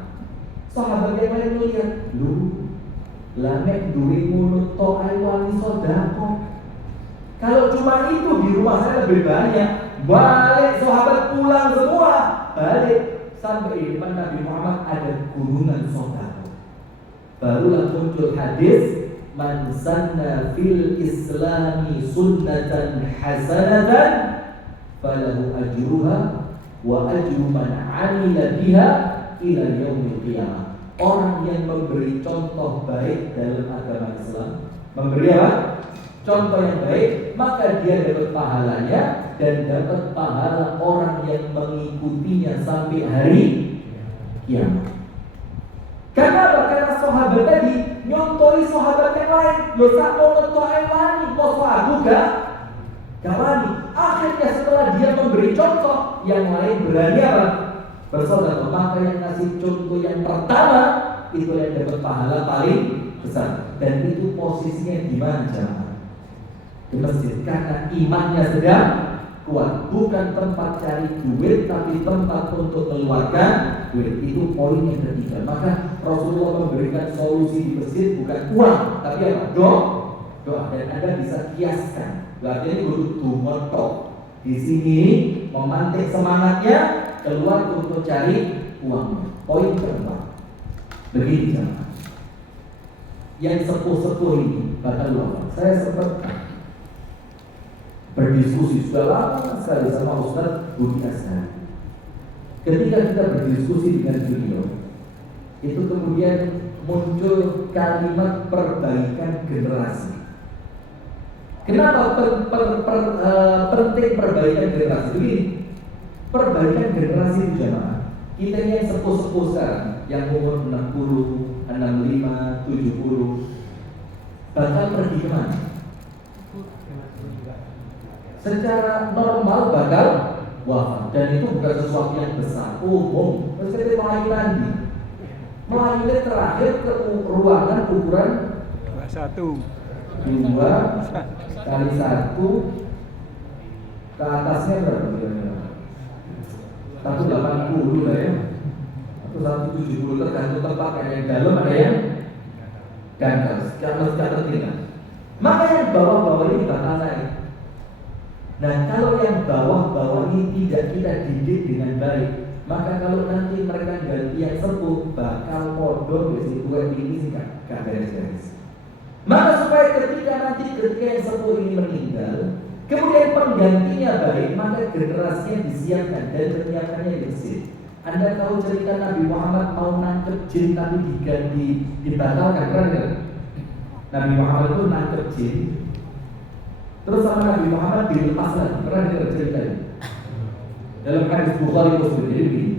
Sahabat yang lain melihat, lu lamek duwe ngono tok ae wali sedekah. Kalau cuma itu di rumah saya lebih banyak. Balik sahabat pulang semua, balik sampai di depan Nabi Muhammad ada gunungan sedekah. Barulah muncul hadis, man sanna fil islami sunnatan hasanatan falahu ajruha wa ajru man 'amila biha ila yaumil qiyamah. Orang yang memberi contoh baik dalam agama Islam, memberi apa? Contoh yang baik, maka dia dapat pahalanya dan dapat pahala orang yang mengikutinya sampai hari kiamat. Karena apa? Karena sahabat tadi nyontori sahabat yang lain. Lo sak mau ngetok wani, poso aku gak wani. Akhirnya setelah dia memberi contoh, yang lain berani apa? Bersaudara. Maka yang ngasih contoh yang pertama itu yang dapat pahala paling besar. Dan itu posisinya di mana jemaah? Di masjid. Karena imannya sedang kuat, bukan tempat cari duit, tapi tempat untuk mengeluarkan duit. Itu poin yang ketiga. Maka Rasulullah memberikan solusi di masjid bukan uang, tapi apa? Doa. Dan Anda bisa kiaskan. Berarti ini butuh motor. Di sini memantik semangatnya keluar untuk cari uang. Poin keempat. Begini jemaah. Yang sepuh-sepuh ini bakal lupa. Saya sempat berdiskusi sudah lama sekali sama Ustaz Budi Asnan. Ketika kita berdiskusi dengan beliau, itu kemudian muncul kalimat perbaikan generasi. Kenapa penting perbaikan generasi? Begini, perbaikan generasi itu jemaah. Kita ini yang sepuh-sepuh sekarang, yang umur 60, 65, 70, bakal pergi kemana? Secara normal bakal wafat, dan itu bukan sesuatu yang besar, umum. Seperti Melayu terakhir ke ruangan ukuran 2 kali 1, ke atasnya berapa? 180 lah ya, atau 170 tergantung tempat. Ada yang dalam, ada yang dangkal. Secara tinggal. Maka yang bawah-bawah ini bakal naik. Nah, kalau yang bawah-bawah ini tidak kita didik dengan baik, maka kalau nanti mereka ganti yang sepuh, bakal podor di situ ini gak beres-beres. Maka supaya ketika yang sepuh ini meninggal, kemudian penggantinya baik, maka generasinya disiapkan dan penyiapannya di masjid. Anda tahu cerita Nabi Muhammad mau nangkep jin tapi dibatalkan, kan? Nabi Muhammad itu nangkep jin, terus sama Nabi Muhammad dilepas lagi. Pernah dengar cerita ini? Dalam hadis Bukhari Muslim. Jadi begini,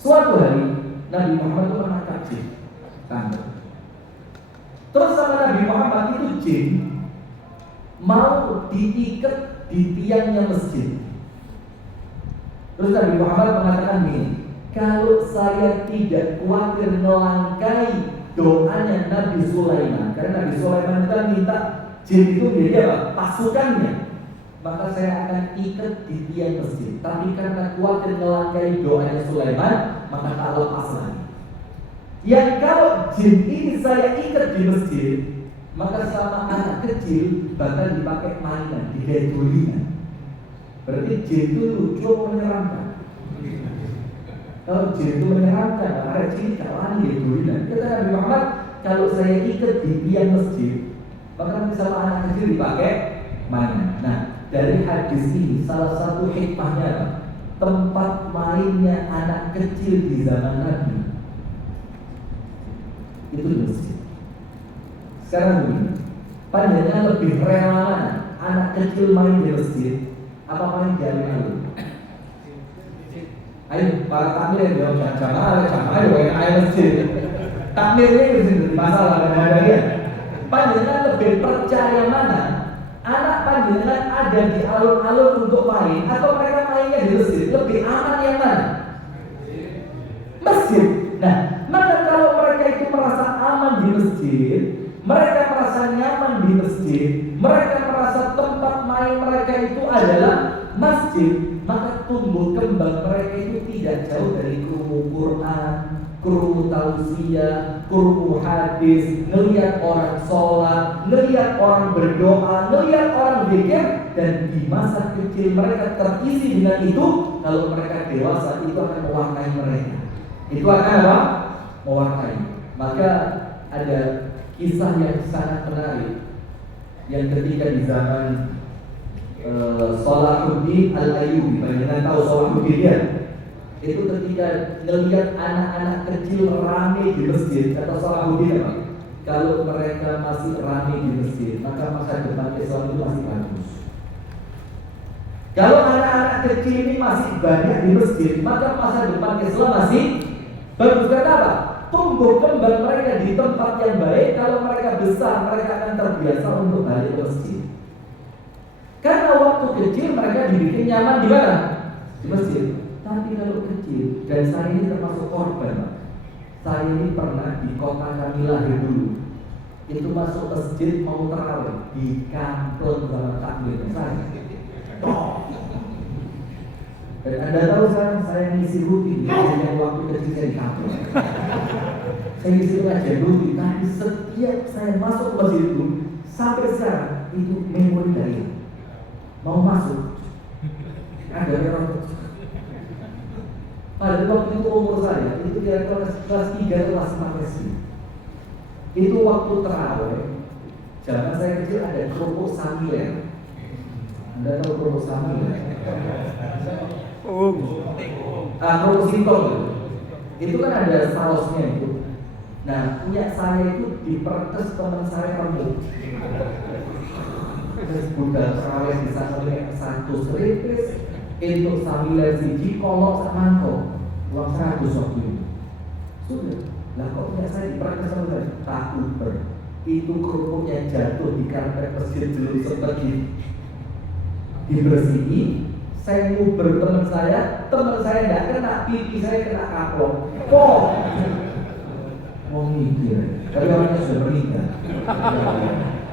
suatu hari Nabi Muhammad itu menangkap jin, tangkap. Terus sama Nabi Muhammad itu jin mau diikat di tiangnya masjid. Terus Nabi Muhammad mengatakan begini, kalau saya tidak khawatir melangkai doanya Nabi Sulaiman, karena Nabi Sulaiman kan minta jin itu menjadi apa? Pasukannya. Maka saya akan ikat di tiang masjid. Tapi karena khawatir melangkai doanya Sulaiman, maka tak lepas lagi. Yang kalau jin ini saya ikat di masjid, maka sama anak kecil bahkan dipakai mainan, digadulinan. Berarti jin itu lucu menyeramkan. Kalau jin itu menyeramkan, ada jin kawan digadulinan. Kata Nabi Muhammad, kalau saya ikat di tiang masjid, maka nanti sama anak kecil dipakai mainan. Nah, dari hadis ini salah satu hikmahnya apa? Tempat mainnya anak kecil di zaman Nabi itu di masjid. Sekarang begini, panjangnya lebih rela mana? Anak kecil main di masjid apa main di alun-alun? Ayo para takmir yang jawab jamaah ayo masjid. Takmirnya itu sendiri masalah kadang-kadang. Panjenengan lebih percaya mana? Anak panjenengan ada di alun-alun untuk main atau mereka mainnya di masjid? Lebih aman yang mana? Masjid. Nah, maka kalau mereka itu merasa aman di masjid, mereka merasa nyaman di masjid, mereka merasa tempat main mereka itu adalah masjid, maka tumbuh kembang mereka itu tidak jauh dari kerumun Quran, kerumun tausiah, kerumun hadis, ngelihat orang sholat, ngelihat orang berdoa, ngelihat orang zikir, dan di masa kecil mereka terisi dengan itu. Kalau mereka dewasa itu akan mewarnai mereka. Itu akan apa? Mewarnai. Maka ada kisah yang sangat menarik yang ketika di zaman Salahuddin Al-Ayyubi, panjenengan tahu Salahuddin ya? Itu ketika ngelihat anak-anak kecil rame di masjid, kata Salahuddin apa? Kalau mereka masih rame di masjid, maka masa depan Islam itu masih bagus. Kalau anak-anak kecil ini masih banyak di masjid, maka masa depan Islam masih bagus. Kata apa? Tumbuh kembang mereka di tempat yang baik. Kalau mereka besar, mereka akan terbiasa untuk balik ke masjid. Karena waktu kecil mereka dibikin nyaman di mana? Di masjid. Tapi kalau kecil, dan saya ini termasuk korban, Pak. Saya ini pernah di kota kami lahir dulu. Itu masuk masjid mau tarawih di kantor sama takbir saya. Dan Anda tahu sekarang saya ngisi rutin yang waktu kecil saya di kantor. Saya ngisi pengajian rutin, tapi setiap saya masuk ke masjid itu sampai sekarang itu memori dari mau masuk ada orang. Pada waktu itu umur saya itu kira-kira kelas 3 atau kelas 4 SD. Itu waktu terawih. Zaman saya kecil ada kerupuk samiler. Anda tahu kerupuk samiler? Kerupuk singkong. Itu kan ada sausnya itu. Nah, punya saya itu dipertes teman saya remuk. Terus budal terawih bisa sampai 100 seripis. Untuk samiler siji kolok sak mangkok uang 100 waktu itu. Sudah, lah kok punya saya diperangkat sama saya takut itu kerupuknya jatuh di karpet masjid dulu sempat dibersihi. Saya nguber teman saya tidak kena, pipi saya kena kaplok. Kok? Mau mikir, tapi orangnya sudah meninggal.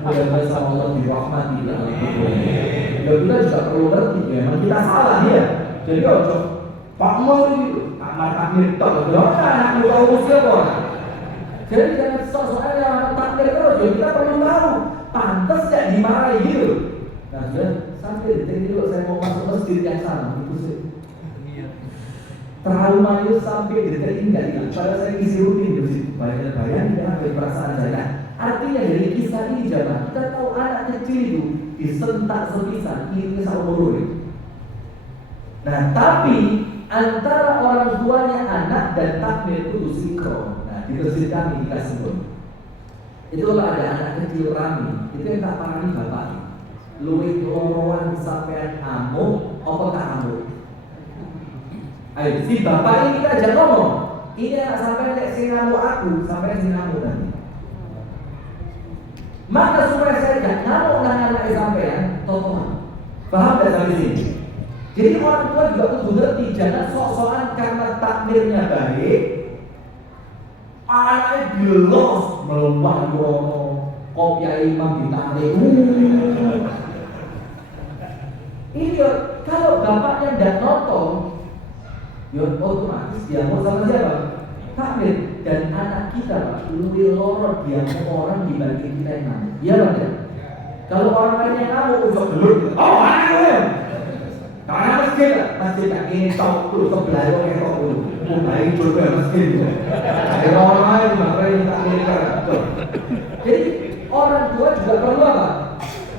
Mudah-mudahan sama Allah dirahmati dalam hidupnya. Ya kita juga perlu ngerti, memang kita salah ya. Jadi ojo Pak Mul itu kamar takmir tok, anak muda usia kok. Jadi jangan sok-sokan yang takmir terus. Ya kita perlu tahu, pantas gak dimarahi gitu. Nah sudah sampai detik ini kalau saya mau masuk masjid yang sama, itu sih. Trauma itu sampai detik ini nggak hilang. Padahal saya isi rutin di situ. Bayang-bayang dengan perasaan saya. Artinya dari kisah ini jamaah, kita tahu anak kecil itu disentak sepisan, ini seumur hidup. Nah, tapi antara orang tuanya anak dan takmir itu sinkron. Nah, di masjid kami dikasih pun. Itu kalau ada anak kecil rame, itu yang tak parani bapak. Luwih lorowan sampean amuk, apa tak amuk? Ayo, si bapak ini kita ajak ngomong. Ini anak sampai nek sing ngamuk aku, sampai sing ngamuk nanti. Maka supaya saya tidak ngamuk dengan anak sampean, totohan. Paham tidak sampai sini? Jadi orang tua juga kudu ngerti, jangan sok-sokan karena takmirnya baik, anaknya bilos melompat rono, kopiah imam ditarik. Ini kalau bapaknya tidak nonton, ya otomatis dia mau sama siapa? Takmir. Dan anak kita Pak, lebih lorot dia mau orang dibanding kita yang ngamuk. Iya Pak ya? Kalau orang lain yang ngamuk, usah dulu. Oh anaknya. Karena masjid tak ini tahu dulu sebelah itu yang tahu dulu. Baik juga masjid. Ada orang lain makanya yang tak ini kan. Jadi orang tua juga perlu apa?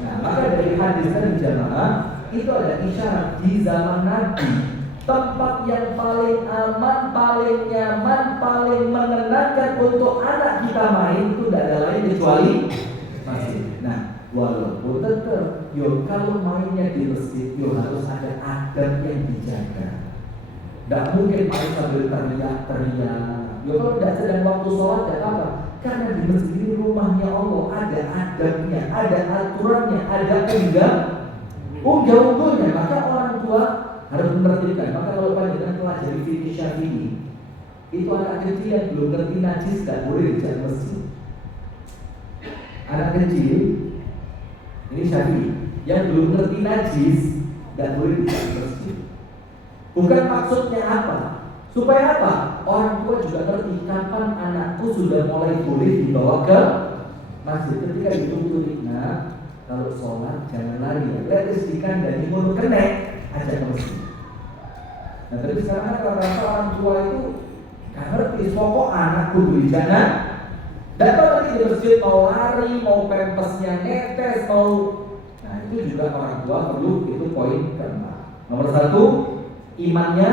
Nah maka dari hadis dan jamaah itu ada isyarat di zaman Nabi. Tempat yang paling aman, paling nyaman, paling menyenangkan untuk anak kita main itu tidak ada lain kecuali masjid. Nah, walaupun tetap, kalau mainnya di masjid, harus ada adab yang dijaga. Tidak mungkin main sambil teriak-teriak. Kalau tidak sedang waktu sholat, tidak apa. Karena di masjid ini rumahnya Allah, ada adabnya, ada aturannya, ada unggah-unggahnya. Maka orang tua harus memperhatikan. Maka kalau panjenengan pelajari fikih Syafi'i, itu anak kecil yang belum ngerti najis tidak boleh di masjid. Anak kecil ini Syafi'i yang belum ngerti najis tidak boleh di masjid. Bukan maksudnya apa? Supaya apa? Orang tua juga ngerti kapan anakku sudah mulai boleh dibawa ke masjid. Ketika dituntut, nah kalau sholat jangan lari, letis di kandang, mau kena ajak ke masjid. Nah tapi sekarang rata-rata orang tua itu gak ngerti, pokok anakku beli jangan. Dan kalau nanti di masjid mau lari, mau pempesnya netes, mau. Nah itu juga orang tua perlu, itu poin keempat. Nomor satu, imannya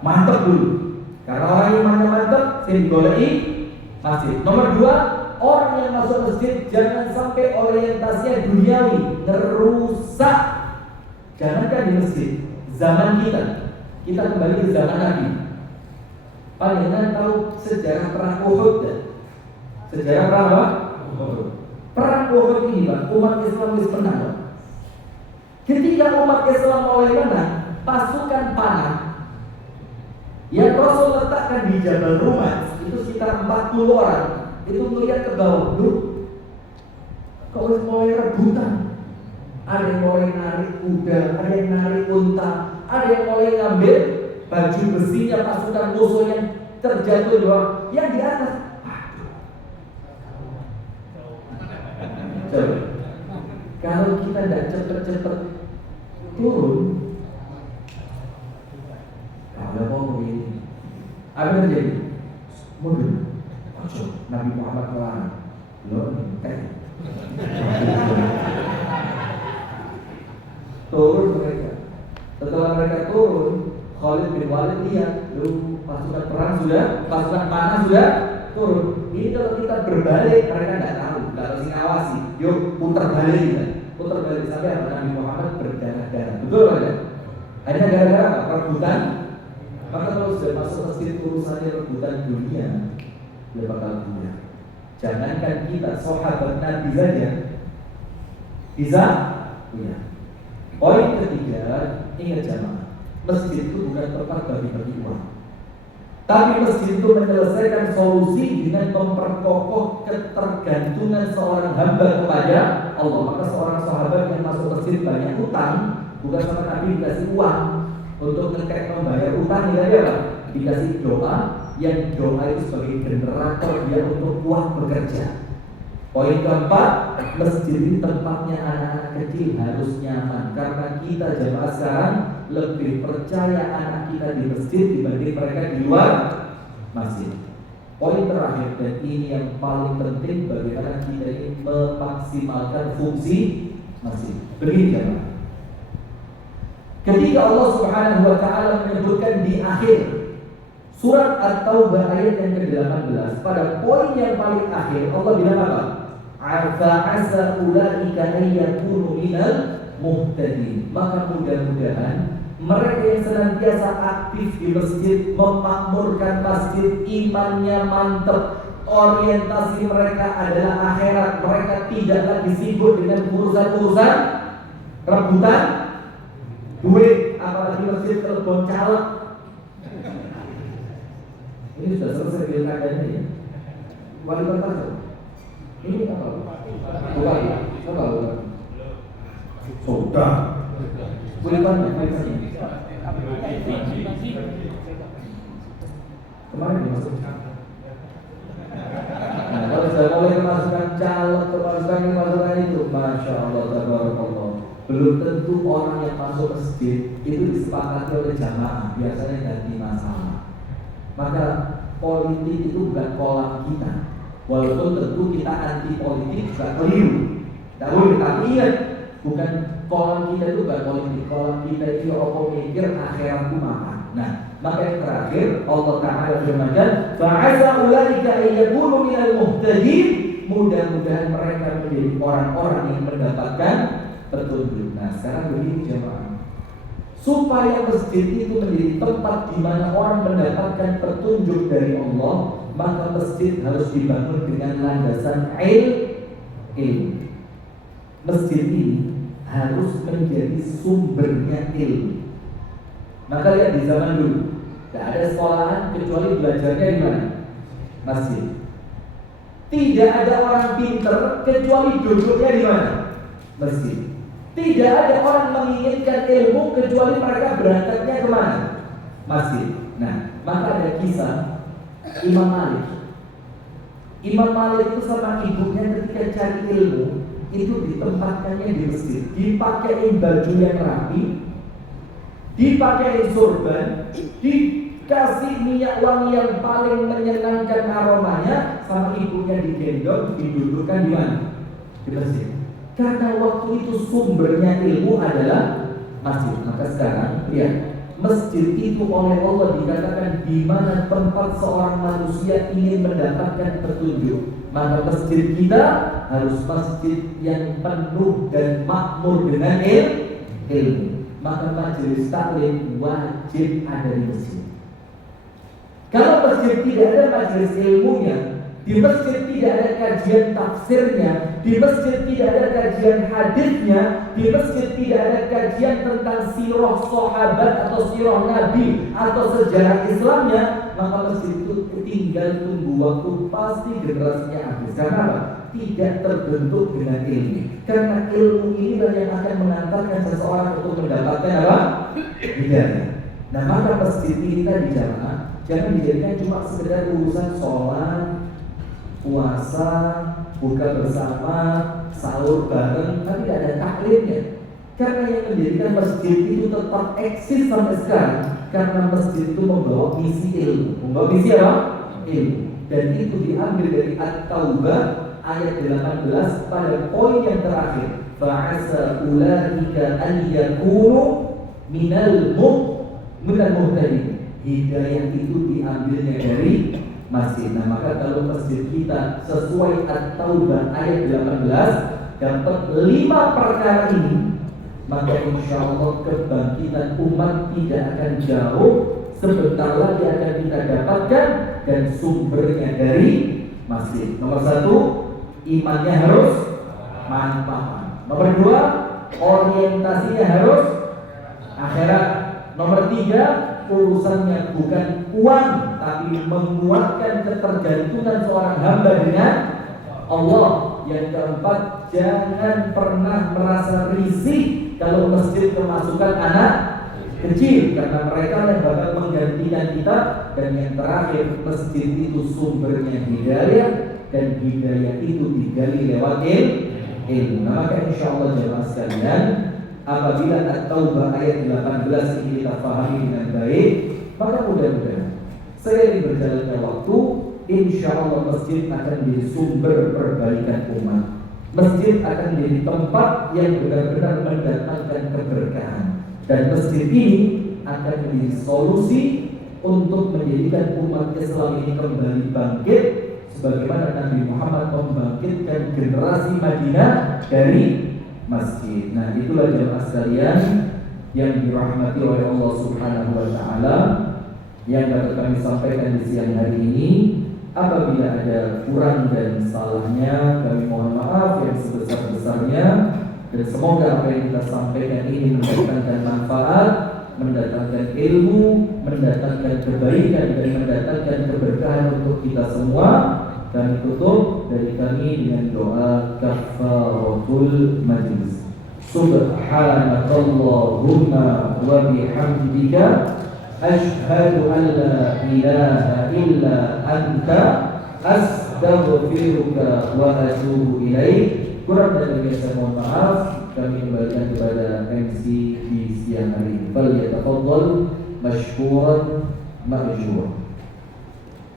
mantap dulu. Karena orang imannya mantap, sini golei masjid. Nomor dua, orang yang masuk masjid jangan sampai orientasinya duniawi, ngerusak. Jangankan di masjid, zaman kita kembali ke zaman Nabi. Panjenengan tahu sejarah perang Uhud dan sejarah perang apa? Perang Uhud ini Pak, umat Islam wis menang. Ketika umat Islam mulai menang, pasukan panah yang Rasul letakkan di Jabal Rumah itu sekitar 40 orang. Itu melihat ke bawah, kok wis mulai rebutan. Ada yang mulai narik kuda, ada yang narik unta, ada yang mulai ngambil baju besinya pasukan musuh yang terjatuh di bawah, yang di atas. Coba, kalau kita tidak cepat-cepat turun, kalau mau begini, apa yang terjadi? Mundur. Nabi Muhammad melarang. Turun mereka. Setelah mereka turun, Khalid bin Walid lihat, pasukan perang sudah, pasukan panah sudah turun. Ini kalau kita berbalik, mereka tidak tahu, tidak harus ngawasi. Yuk putar balik kita, putar balik sampai Nabi Muhammad berdarah-darah. Betul kan? Hanya gara-gara apa? Rebutan. Maka kalau sudah masuk masjid urusannya rebutan dunia, dia bakal punya. Jangankan kita sahabat Nabi saja bisa punya. Poin ketiga, ingat jamaah, masjid itu bukan tempat bagi-bagi uang, tapi masjid itu menyelesaikan solusi dengan memperkokoh ketergantungan seorang hamba kepada Allah. Maka seorang sahabat yang masuk masjid banyak utang, bukan sama Nabi dikasih uang untuk ngekek membayar utang, apa? Dikasih doa, yang doa itu sebagai generator dia untuk kuat bekerja. Poin keempat, masjid ini tempatnya anak-anak kecil harus nyaman. Karena kita jamaah sekarang lebih percaya anak kita di masjid dibanding mereka di luar masjid. Poin terakhir, dan ini yang paling penting, bagaimana kita ini memaksimalkan fungsi masjid. Begini jamaah, ketika Allah Subhanahu wa ta'ala menyebutkan di akhir surat At-Taubah ayat yang ke-18, pada poin yang paling akhir Allah bilang apa? Asa ulaika ayyakunu minal muhtadin. Maka mudah-mudahan mereka yang senantiasa aktif di masjid, memakmurkan masjid, imannya mantap, orientasi mereka adalah akhirat. Mereka tidak lagi sibuk dengan urusan-urusan rebutan duit apalagi masjid Kebon Caleg. Ini sudah selesai pilkadanya ya. Wali kota tuh. Ini apa? Bukan. Apa? Sudah. Kulipannya, kemarin dimasukkan. Nah, kalau sudah mulai memasukkan caleg, kemasukan itu, masya Allah, tabarakallah. Belum tentu orang yang masuk masjid itu disepakati oleh jamaah, biasanya ganti masalah. Maka politik itu bukan kolam kita. Walaupun tentu kita anti politik juga keliru. Tidak boleh, tapi ingat, bukan kolam kita itu bukan politik. Kolam kita itu apa mikir akhiratku makan. Nah, maka yang terakhir Allah Ta'ala berfirman, fa'asa ulaika ayyakunu minal muhtadin. Mudah-mudahan mereka menjadi orang-orang yang mendapatkan petunjuk. Nah, sekarang begini jemaah, supaya masjid itu menjadi tempat di mana orang mendapatkan petunjuk dari Allah, maka masjid harus dibangun dengan landasan ilmu. Masjid ini harus menjadi sumbernya ilmu. Maka lihat di zaman dulu, tidak ada sekolahan kecuali belajarnya di mana? Masjid. Tidak ada orang pinter kecuali duduknya di mana? Masjid. Tidak ada orang menginginkan ilmu kecuali mereka berangkatnya ke mana? Masjid. Nah, maka ada kisah Imam Malik. Imam Malik itu sama ibunya ketika cari ilmu itu ditempatkannya di masjid, dipakai baju yang rapi, dipakai sorban, dikasih minyak wangi yang paling menyenangkan aromanya, sama ibunya digendong, didudukkan di mana? Di masjid. Karena waktu itu sumbernya ilmu adalah masjid. Maka sekarang lihat, masjid itu oleh Allah dikatakan di mana tempat seorang manusia ingin mendapatkan petunjuk. Maka masjid kita harus masjid yang penuh dan makmur dengan ilmu. Maka majelis taklim wajib ada di masjid. Kalau masjid tidak ada majelis ilmunya, di masjid tidak ada kajian tafsirnya, di masjid tidak ada kajian hadisnya, di masjid tidak ada kajian tentang sirah sahabat atau sirah nabi atau sejarah Islamnya, maka masjid itu tinggal tunggu waktu, pasti generasinya habis. Karena apa? Tidak terbentuk dengan ilmu. Karena ilmu inilah yang akan mengantarkan seseorang untuk mendapatkan apa? Hidayah. Nah, maka masjid ini tadi jamaah jangan dijadikan cuma sekedar urusan sholat, puasa, buka bersama, sahur bareng, tapi tidak ada taklimnya. Karena yang menjadikan masjid itu tetap eksis sampai sekarang, karena masjid itu membawa misi ilmu. Membawa misi apa? Ilmu. Dan itu diambil dari At-Taubah ayat 18 pada poin yang terakhir. Fa'asa ulaika an yakunu minal muhtadin. Hidayah itu diambilnya dari masjid. Nah, maka kalau masjid kita sesuai At-Taubah ayat 18 dapat 5 perkara ini, maka insya Allah kebangkitan umat tidak akan jauh, sebentar lagi akan kita dapatkan, dan sumbernya dari masjid. Nomor 1, imannya harus mantap. Nomor 2, orientasinya harus akhirat. Nomor 3, urusannya bukan uang, tapi menguatkan ketergantungan seorang hamba dengan Allah. Yang keempat, jangan pernah merasa risih kalau masjid kemasukan anak kecil, karena mereka yang bakal menggantikan kita. Dan yang terakhir, masjid itu sumbernya hidayah, dan hidayah itu digali lewat ilmu. Nah, maka insya Allah jemaah sekalian, apabila At-Taubah ayat 18 ini kita pahami dengan baik, maka mudah-mudahan seiring berjalannya waktu, insya Allah masjid akan menjadi sumber perbaikan umat. Masjid akan menjadi tempat yang benar-benar mendatangkan keberkahan. Dan masjid ini akan menjadi solusi untuk menjadikan umat Islam ini kembali bangkit, sebagaimana Nabi Muhammad membangkitkan generasi Madinah dari masjid. Nah, itulah jemaah sekalian yang dirahmati oleh Allah Subhanahu wa taala, yang dapat kami sampaikan di siang hari ini. Apabila ada kurang dan salahnya, kami mohon maaf yang sebesar-besarnya, dan semoga apa yang kita sampaikan ini mendatangkan manfaat mendatangkan ilmu, mendatangkan kebaikan dan mendatangkan keberkahan untuk kita semua. Kami tutup dari kami dengan doa kafaratul majlis. Subhanakallahumma wa bihamdika asyhadu an la ilaha illa anta astaghfiruka wa atubu ilaik. Kurang dan lebih saya mohon maaf. Kami kembalikan kepada MC di siang hari ini. Fal yatafadhal mashkuran ma'jur.